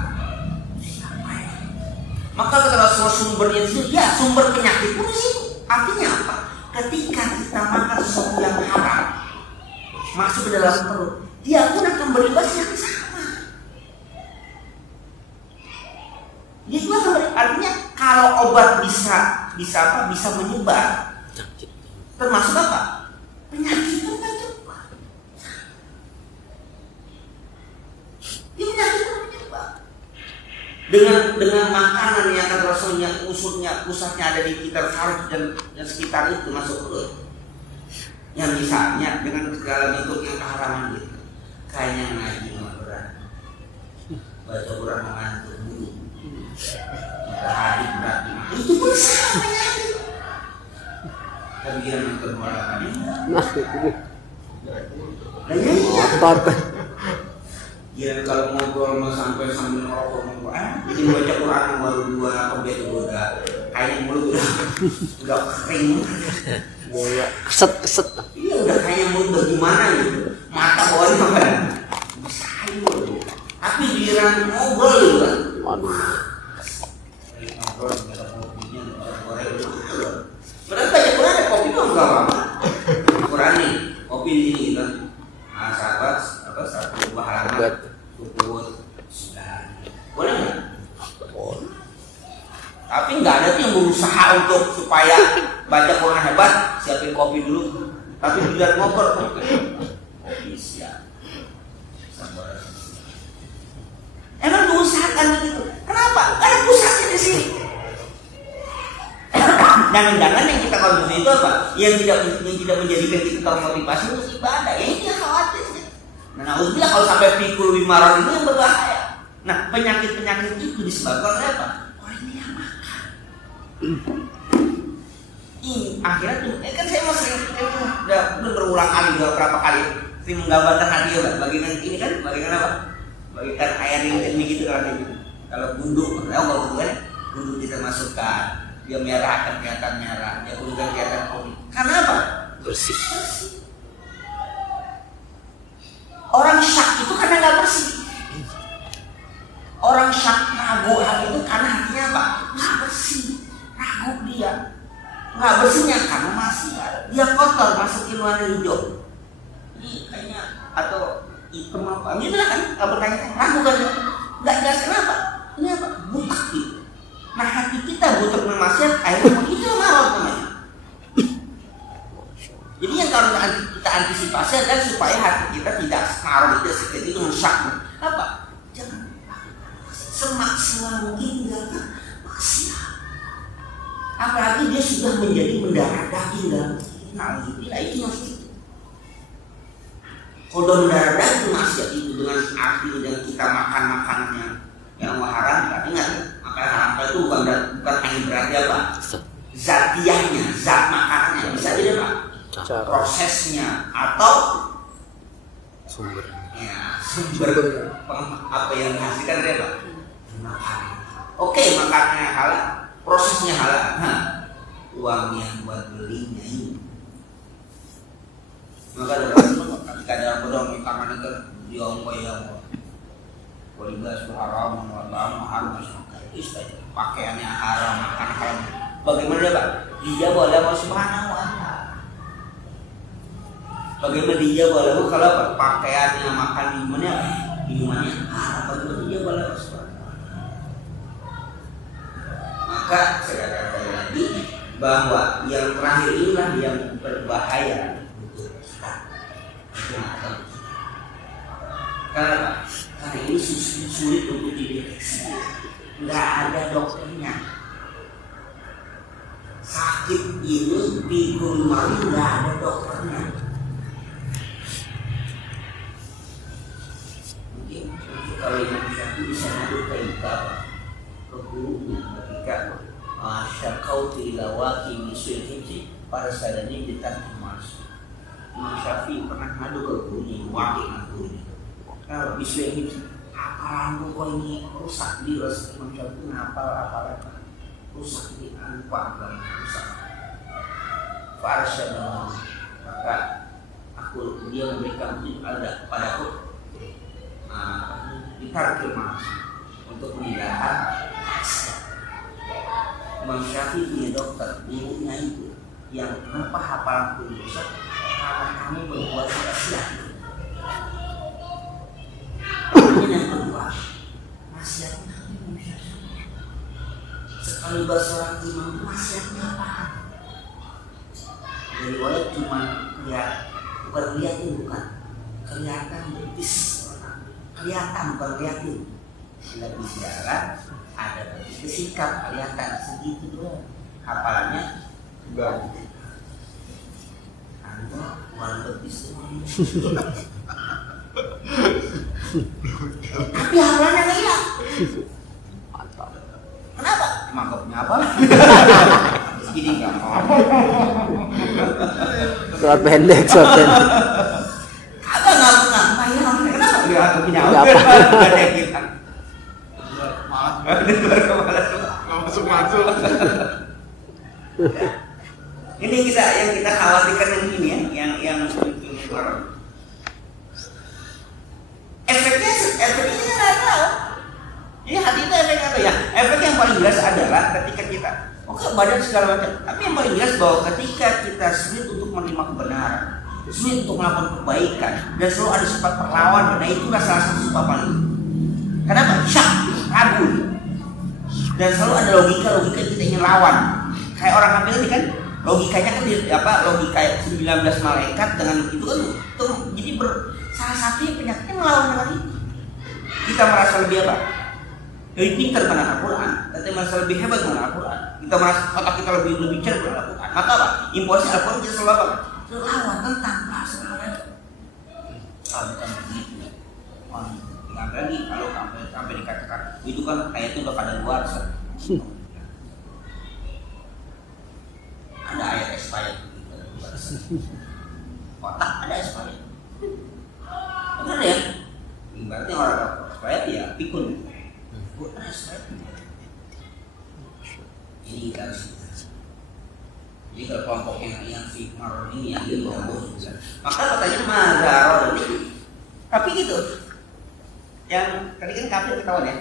Maka kalau sumbernya itu ya sumber penyakit pun sih. Artinya apa? Ketika kita makan sesuatu yang haram masuk ke dalam perut, dia pun akan berimbas yang sama. Dia juga artinya kalau obat bisa menyebar, termasuk apa? Penyakit itu kan cepat. Dia penyakit itu menyebar. Dengan makanan yang akan rasanya pusatnya ada di sekitar saraf dan sekitar itu masuk perut. Yang misalnya dengan segala bentuk yang keharaman gitu, kayaknya ngaji nggak berat, baca Quran mengantuk dulu, matahari berat, itu pun sama penyakit. Tapi dia nonton bola kan? Nah, itu otot. Ya kalau ngobrol sampai sambil ngerokok jadi baca Quran baru 2 kebet udah kayaknya mulut udah kering. bola keset. Iya udah kayaknya mulut udah gimana gitu. Mata bawahnya apa? Sayur. Tapi giliran ngobrol gitu kan. Waduh. Ngobrol ada kopinya, goreng dulu. Berarti baca Quran ada kopi mah enggak apa-apa. Quran nih, kopi di sini gitu. Nah, sahabat satu buah halaman. Boleh nggak? Boleh. Tapi nggak ada tuh yang berusaha untuk supaya baca Quran hebat, siapin kopi dulu. Tapi biar ngobrol kopi siap. Emang diusahakan begitu? Kenapa? Karena pusatnya di sini. Jangan-jangan yang kita konsumsi itu apa? Yang tidak menjadikan kita termotivasi untuk ibadah. Ya ini yang khawatir. Nah, alhamdulillah kalau sampai pikul wimaron itu yang berbahaya. Nah, penyakit-penyakit itu disebabkan oleh apa? Orang ini yang makan. Akhirnya tuh, kan saya mau sering udah berulang kali, berapa kali sering menggambarkan hati ya, bagian ini kan, bagian apa? Bagian air ini gitu kan gitu. Kalau bundu, kalau bundu kan, bundu kita masukkan, dia merah akan kelihatan merah, dia kuning kan kelihatan kuning. Karena apa? Bersih. Orang syak itu karena nggak bersih. Orang syak ragu hati itu karena hatinya apa? Nggak bersih, ragu dia. Nggak bersihnya karena masih dia kotor, masukin warna hijau. Ini kayaknya atau hitam apa? Ini lah kan? Nggak bertanya ragu kan? Nggak jelas kenapa? Ini apa? Butak gitu. Nah hati kita butuh maksiat, akhirnya itu marah namanya. Jadi yang harus kita antisipasi adalah supaya hati kita tidak marah, tidak seperti itu rusak. Apa? Jangan semaksimal mungkin tinggalkan maksiat. Apalagi dia sudah menjadi mendarah daging dalam kita, itu maksudnya. Kalau mendarah daging maksiat itu dengan arti yang kita makan makanannya yang haram, tapi ingat makanan haram itu bukan hanya berarti apa? Zatiahnya, zat makanannya bisa jadi apa? Prosesnya atau sumber apa yang dihasilkan dari apa? Makanan. Oke, makanannya halal, prosesnya halal. Nah, uang yang buat belinya ini. Maka ketika dalam bedong makanan itu dia yang kualitas haram, haram, pakaiannya haram, makan haram. Bagaimana dia Pak? Dia boleh mau subhanahu wa ta'ala. Bagaimana dia boleh kalau pakaiannya, makan minumannya haram, bagaimana dia boleh masuk? Maka saya katakan lagi bahwa yang terakhir inilah yang berbahaya untuk kita. Karena ini sulit untuk dideteksi. Nggak ada dokternya. Sakit ini pikul mari nggak ada dokternya. Kalau yang satu bisa ngadu ke ikat ke gurunya ketika syakau tilawaki misul hiji pada saat ini ditanya masuk. Imam Syafi'i pernah ngadu ke gurunya, wakil gurunya. Kalau misul hiji, apalan kok ini rusak di ras Imam Syafi'i apa rusak di lupa dan rusak. Farsyadallah, maka dia memberikan ada padaku ditarikil untuk meninggalkan maksiat. Imam Syafi'i punya dokter, ibunya itu yang kenapa hafalan pun dosa karena kamu berbuat maksiat. Kemudian yang kedua, maksiatnya sekali bersolat imam maksiatnya apa? Jadi oleh cuma lihat, bukan lihatin, bukan kelihatan betis, kelihatan bukan lihatin. Lebih jalan ada betis sikap kelihatan segitu doang. Hafalannya enggak. Anda bukan betis doang. Tapi hafalannya nggak hilang. Mantap. Kenapa? Mangkapnya apa? Gini nggak apa. Surat pendek. Apa nggak pernah? Kenapa? Lihat punya apa? Ada kita. Nggak masuk. Ini yang kita khawatirkan yang ini ya, yang efeknya nggak tahu. Jadi hati itu efek apa ya? Efek yang paling jelas adalah ketika kita badan segala macam. Tapi yang paling jelas bahwa ketika kita sulit untuk menerima kebenaran, sulit untuk melakukan kebaikan, dan selalu ada sifat perlawan, nah itulah salah satu sifat paling. Kenapa? Syak, ragu. Dan selalu ada logika kita ingin lawan. Kayak orang kafir ini kan logikanya kan logika 19 malaikat dengan itu kan jadi salah satu penyakitnya melawan dengan itu. Kita merasa lebih apa? Lebih pintar dengan Al-Quran, kita merasa lebih hebat dengan Al-Quran, kita merasa otak kita lebih cerdas dengan Al-Quran. Maka apa? Impulsi Al-Quran kita selalu apa? Selalu lawan tentang masalah. Bukan begitu. Ingat lagi kalau sampai dikatakan itu kan ayatnya udah pada luar. Ada ayat expired. Otak ada expired. Benar ya? Berarti orang expired ya pikun. Bukan expired. Ini kita harus. Jadi kalau kelompok yang fikmar ini yang dia ngomong, maka katanya mazhar ini. Tapi gitu. Yang tadi kan kafir ketahuan ya.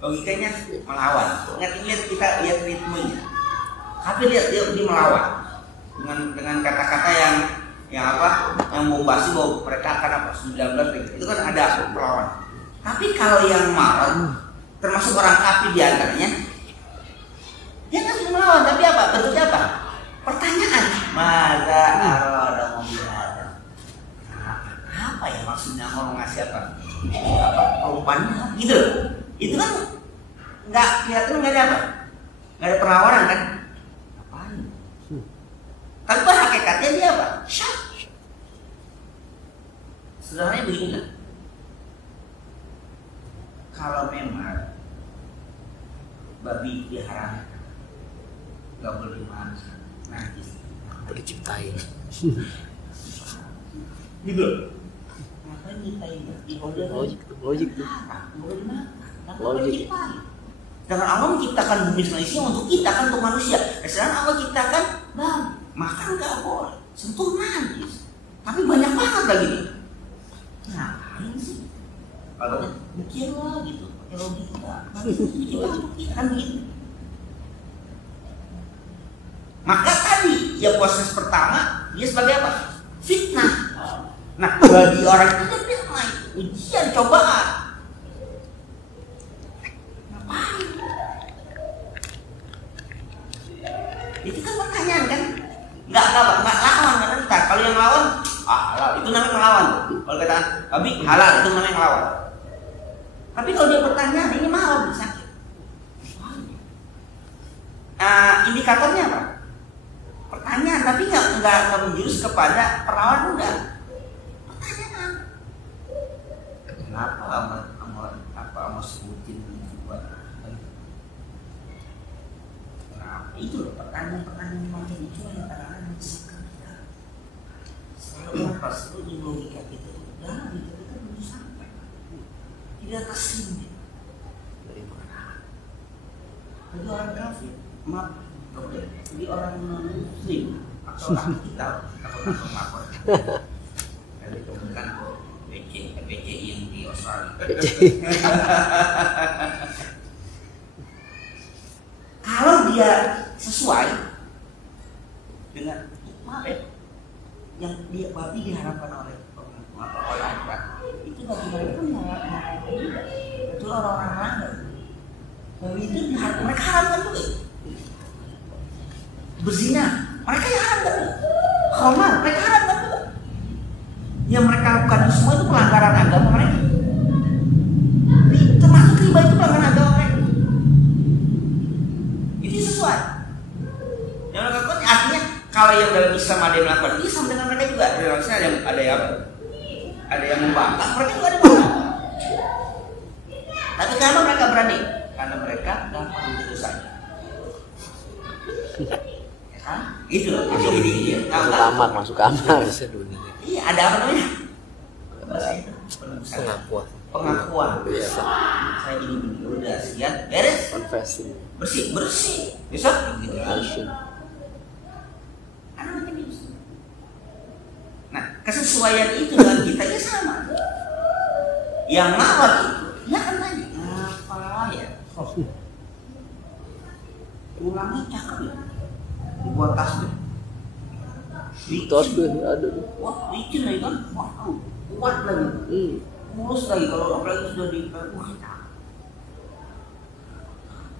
Logikanya melawan. Ingat kita lihat ritmenya. Kafir dia melawan dengan kata-kata yang bombasi bahwa mereka akan apa 19 itu kan ada melawan. Tapi kalau yang marah termasuk orang kafir di antaranya, dia nggak melawan, tapi apa? Bentuknya apa? Pertanyaan. Mada arada mobilada. Apa ya maksudnya mau ngasih apa? Perumpamannya gitu. Itu kan nggak kelihatan, nggak ada apa? Nggak ada perlawanan kan? Apaan? Tapi hakikatnya dia apa? Syak. Sebenarnya begini kan? Kalau memang babi diharamkan, nggak boleh dimakan, nanti Boleh ciptain. gitu. Ngapain nyiptain? Logik tuh. Boleh dimakan. Logik. Dengan Allah menciptakan bumi Indonesia untuk kita kan, untuk manusia. Sedangkan Allah ciptakan makan nggak boleh, sentuh najis. Tapi banyak banget lagi nih. Ngapain sih? Kalau mikirlah gitu, pakai logika. Kita kan begitu. Maka tadi ya proses pertama dia sebagai apa? Fitnah. Nah bagi orang itu fitnah, ujian, cobaan. Ngapain? Itu kan pertanyaan kan? Nggak lawan, ntar. Kalau yang lawan, halal itu namanya melawan. Kalau katakan, tapi halal itu namanya melawan. Tapi kalau dia pertanyaan, ini mau sakit. Indikatornya apa? Pertanyaan, tapi nggak menjurus kepada perlawanan, enggak. Pertanyaan. Kenapa amal sebutin buat? Kenapa? Itu loh pertanyaan macam itu yang kadang-kadang menyesatkan kita. Selalu pas itu di logika kita, dalam hidup kita belum sampai. Tidak taslim. Dari mana? Bagi orang kafir, maaf, bagi orang non-muslim atau orang kita, atau lapor. kan PCI yang di Australia. Kalau dia sesuai dengan yang dia berarti diharapkan oleh Al-Quran, itu bagi mereka juga. Itu orang-orang lain. Dan itu mereka haramkan juga. Berzina, mereka yang haramkan. Khamar, mereka haramkan juga. Yang mereka lakukan semua itu pelanggaran agama mereka. Termasuk riba itu pelanggaran agama mereka. Itu sesuai. Yang mereka lakukan artinya kalau yang dalam Islam ada yang melakukan itu sama dengan mereka juga. Dalam Islam ada yang membangkang, mereka juga ada membangkang. Tapi kenapa mereka berani? Karena mereka gampang untuk dosanya. Ya kan? Itu loh. Masuk kamar. Iya, ada apa namanya? Pengakuan. Biasa. Saya ini udah siap, beres. Confessing. Bersih. Bisa? Gitu. Nah, kesesuaian itu dengan kita ya sama. Yang mawar itu, ya kan tanya apa ya? Tulangnya cakep ya, dibuat tasbih. Tasbih ada. Wah, licin lagi kan? Wah, kuat lagi. Mulus lagi kalau apalagi sudah di wah cakep.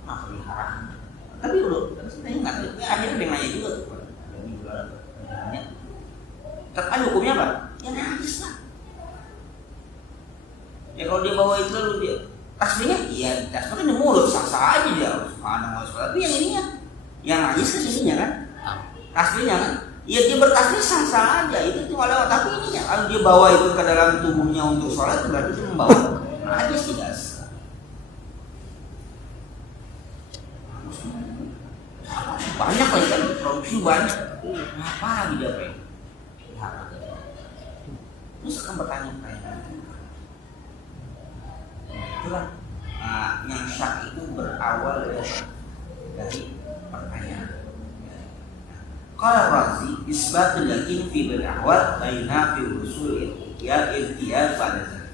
Nah, pelihara. Tapi dulu, saya nggak tahu. Akhirnya dia nanya juga tuh. Tapi hukumnya apa? Ya najis lah. Ya kalau dia bawa itu lalu dia tasbihnya, iya tasbihnya kan di mulut sah-sah aja dia. Subhanallah. Tapi yang ininya, yang najis kan ininya kan? Tasbihnya kan? Ya dia bertasbih sah-sah aja. Itu cuma lewat. Tapi ininya, kalau dia bawa itu ke dalam tubuhnya untuk sholat, berarti dia membawa najis tidak sah. Banyak lagi kan, produksi banyak. Apa lagi dia pengen? Terus akan bertanya-tanya. Itulah yang syak itu berawal dari pertanyaan. Kalau Razi isbatul yakin fi berawal baina fi usul iltiyah pada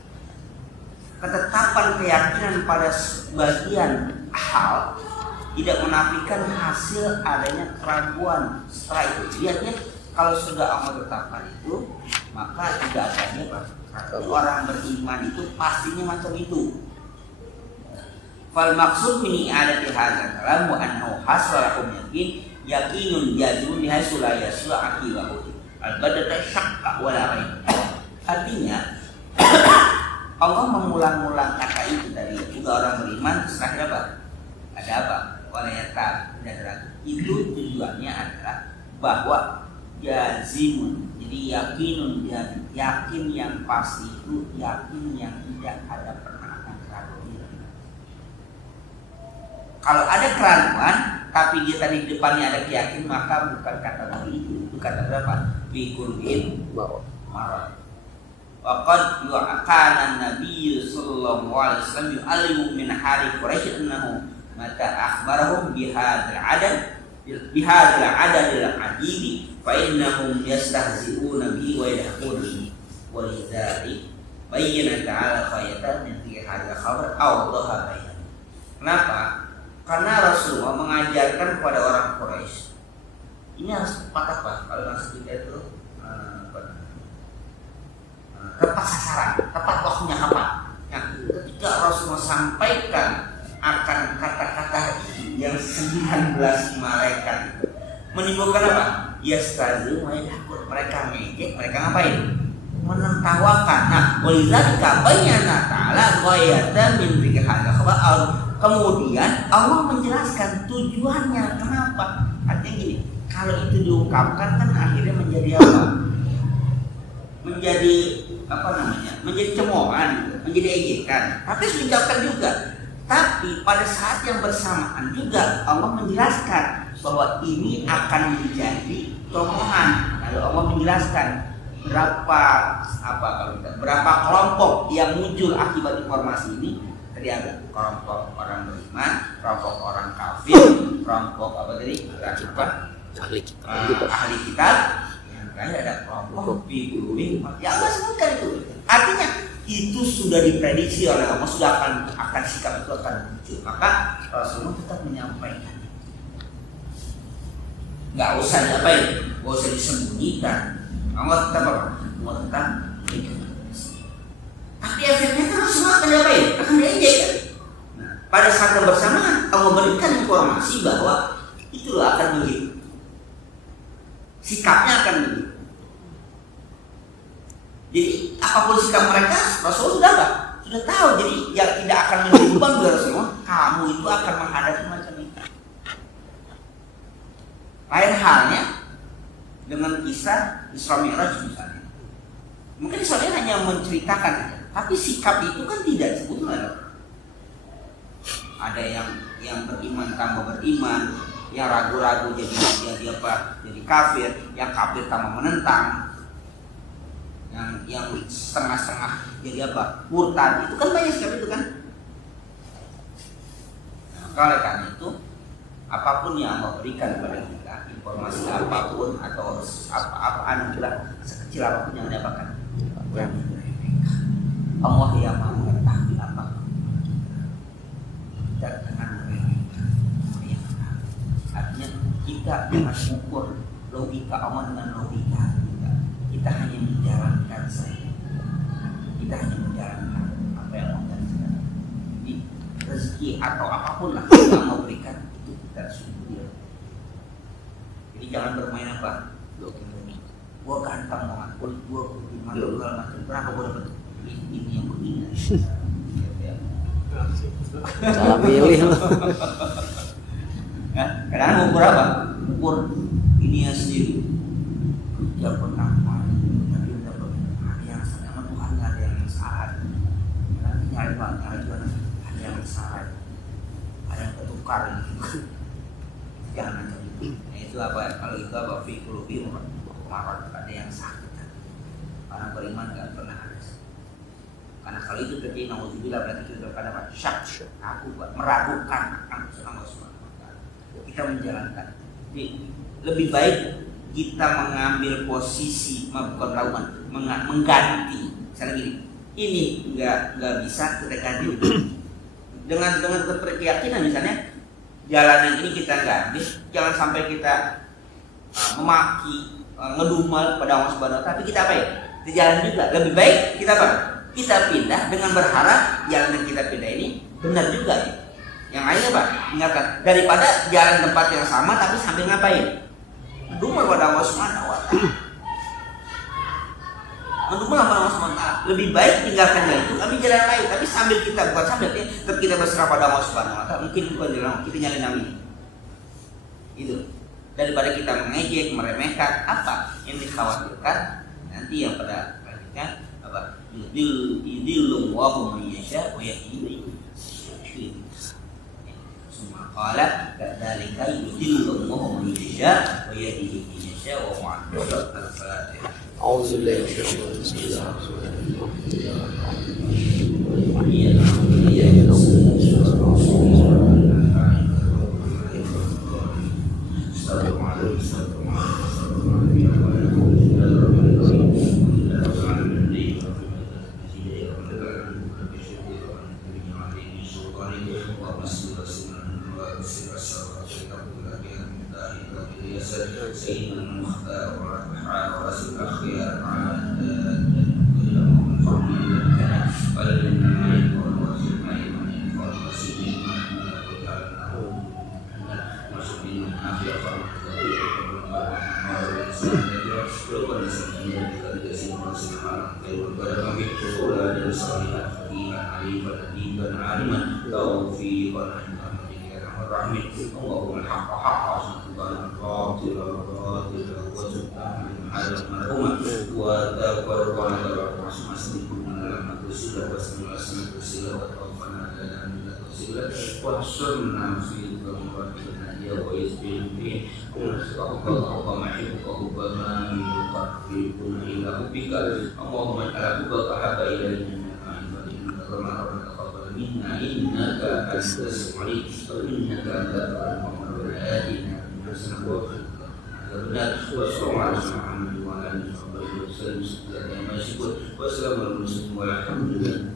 ketetapan keyakinan pada sebagian hal tidak menafikan hasil adanya keraguan. Setelah itu lihatnya kalau sudah Allah tetapkan itu, maka tidak adanya orang beriman itu pastinya macam itu. Fal maksud min i'adati hadzal kalam wa annahu hasalakum yakinun jazmun bihaisu la yaslu aqibahu al-badata syaqqa wa la raib. Artinya Allah mengulang-ulang kata itu dari juga orang beriman setelah apa? Ada apa? Walayata dan ragu. Itu tujuannya adalah bahwa jazimun, jadi yakinun, yakin yang pasti itu yakin yang tidak ada pernah akan keraguan. Kalau ada keraguan tapi dia tadi di depannya ada keyakinan, maka bukan kata itu kata berapa? Bikurbin marad. Waqad yu'akana Nabi sallallahu alaihi wasallam yu'allimu min hari Quraisy annahu mata akhbarahum bihadzal adad al-ajibi fa innahum yastahzi'una bihi wa yadhakuna bihi wa lidzalik bayyana ta'ala khayatan min hadzal khabar awdaha bayan. Kenapa? Karena Rasulullah mengajarkan kepada orang Quraisy ini harus tepat apa? Kalau maksud kita itu tepat sasaran, tepat waktunya apa? Nah, ketika Rasulullah sampaikan akan kata-kata itu yang 19 malaikat menimbulkan apa? Yastazu mayakut, mereka ngejek, mereka ngapain? Menertawakan. Nah, walidzalika bayyana ta'ala ghayatan min dzikri hadzal khabar. Kemudian Allah menjelaskan tujuannya kenapa. Artinya gini, kalau itu diungkapkan kan akhirnya menjadi apa? Menjadi apa namanya? Menjadi cemoohan, menjadi ejekan. Tapi diucapkan juga. Tapi pada saat yang bersamaan juga Allah menjelaskan bahwa ini akan menjadi cemoohan. Lalu Allah menjelaskan berapa kelompok yang muncul akibat informasi ini. Tadi ada kelompok orang beriman, kelompok orang kafir, kelompok apa tadi? Ahli kitab. makanya ada problem fi qulubihim. Ya Allah sebutkan itu. Artinya itu sudah diprediksi oleh Allah, sudah akan sikap itu akan muncul. Maka Rasulullah tetap menyampaikan. Nggak usah diapain, nggak usah disembunyikan. Allah tetap apa? Allah tetap berikan. Tapi efeknya kan Rasulullah akan diapain? Akan diejek kan? Nah, pada saat yang bersamaan Allah berikan informasi bahwa itulah akan begitu. Sikapnya akan begitu. Jadi apapun sikap mereka, Rasulullah sudah apa? Sudah tahu. Jadi yang tidak akan menjadi beban bagi Rasulullah, kamu itu akan menghadapi macam itu. Lain halnya dengan kisah Isra Mi'raj misalnya. Mungkin Isra Mi'raj hanya menceritakan, tapi sikap itu kan tidak sebetulnya. Ada yang beriman tambah beriman, yang ragu-ragu jadi apa? Jadi kafir, yang kafir tambah menentang, yang setengah-setengah jadi apa? Murtad. Itu kan banyak sikap itu kan. Nah, oleh karena itu apapun yang Allah berikan kepada kita, informasi apapun atau apa anugerah sekecil apapun yang didapatkan, Allah yang Maha mengetahui apa kita dengan meremehkan. Artinya kita jangan ukur logika Allah dengan logika kita hanya menjalankan saja. Kita hanya menjalankan apa yang Allah berikan. Jadi rezeki atau apapun lah yang Allah berikan itu kita syukuri. Jadi jangan bermain apa? Gua ganteng banget, gua beriman, gua macam berapa gua dapat ini yang begini. Salah milih loh. Ya, kadang-kadang ukur apa? Ukur ini ya sendiri. Kerja pertama, tapi udah ada yang sama Tuhan, nggak ada yang salah. Nanti nyari juga ada yang salah, ada yang ketukar gitu. Jangan macam itu. Nah, itu apa? Kalau itu apa? Fikulubi marah, ada yang sakit. Orang beriman nggak pernah ada. Karena kalau itu terjadi, nauzubillah, berarti kita pada apa? Syak, aku meragukan akan Allah Subhanahu wa Ta'ala. Kita menjalankan. Jadi lebih baik kita mengambil posisi, bukan melakukan, mengganti. Misalnya gini, ini nggak bisa kita ganti dengan keyakinan. Misalnya jalan yang ini kita nggak ambil, jangan sampai kita memaki, ngedumel pada Allah Subhanahu wa Ta'ala. Tapi kita apa ya? Kita jalan juga. Lebih baik kita apa? Kita pindah dengan berharap jalan yang kita pindah ini benar juga ya. Yang lainnya apa? Ingatkan, daripada jalan tempat yang sama tapi sambil ngapain? Mendumel pada Allah Subhanahu wa Ta'ala. Mendumel pada Allah Subhanahu wa Ta'ala. Lebih baik tinggalkan jalan itu, tapi jalan lain. Tapi sambil kita, bukan sambil tetap kita berserah pada Allah Subhanahu wa Ta'ala. Mungkin bukan jalan, kita nyalain nabi. Itu. Daripada kita mengejek, meremehkan, apa yang dikhawatirkan nanti yang pada selanjutnya apa? Yudillu Allahu man yasha wa yahdi man yasha. Semua qala kadzalika yudillu Allahu man yasha wa yahdi man yasha wa huwa al-Fatihah. A'udzu billahi minasyaitonir benar. Wassalamualaikum warahmatullahi wabarakatuh. Wassalamualaikum warahmatullahi wabarakatuh.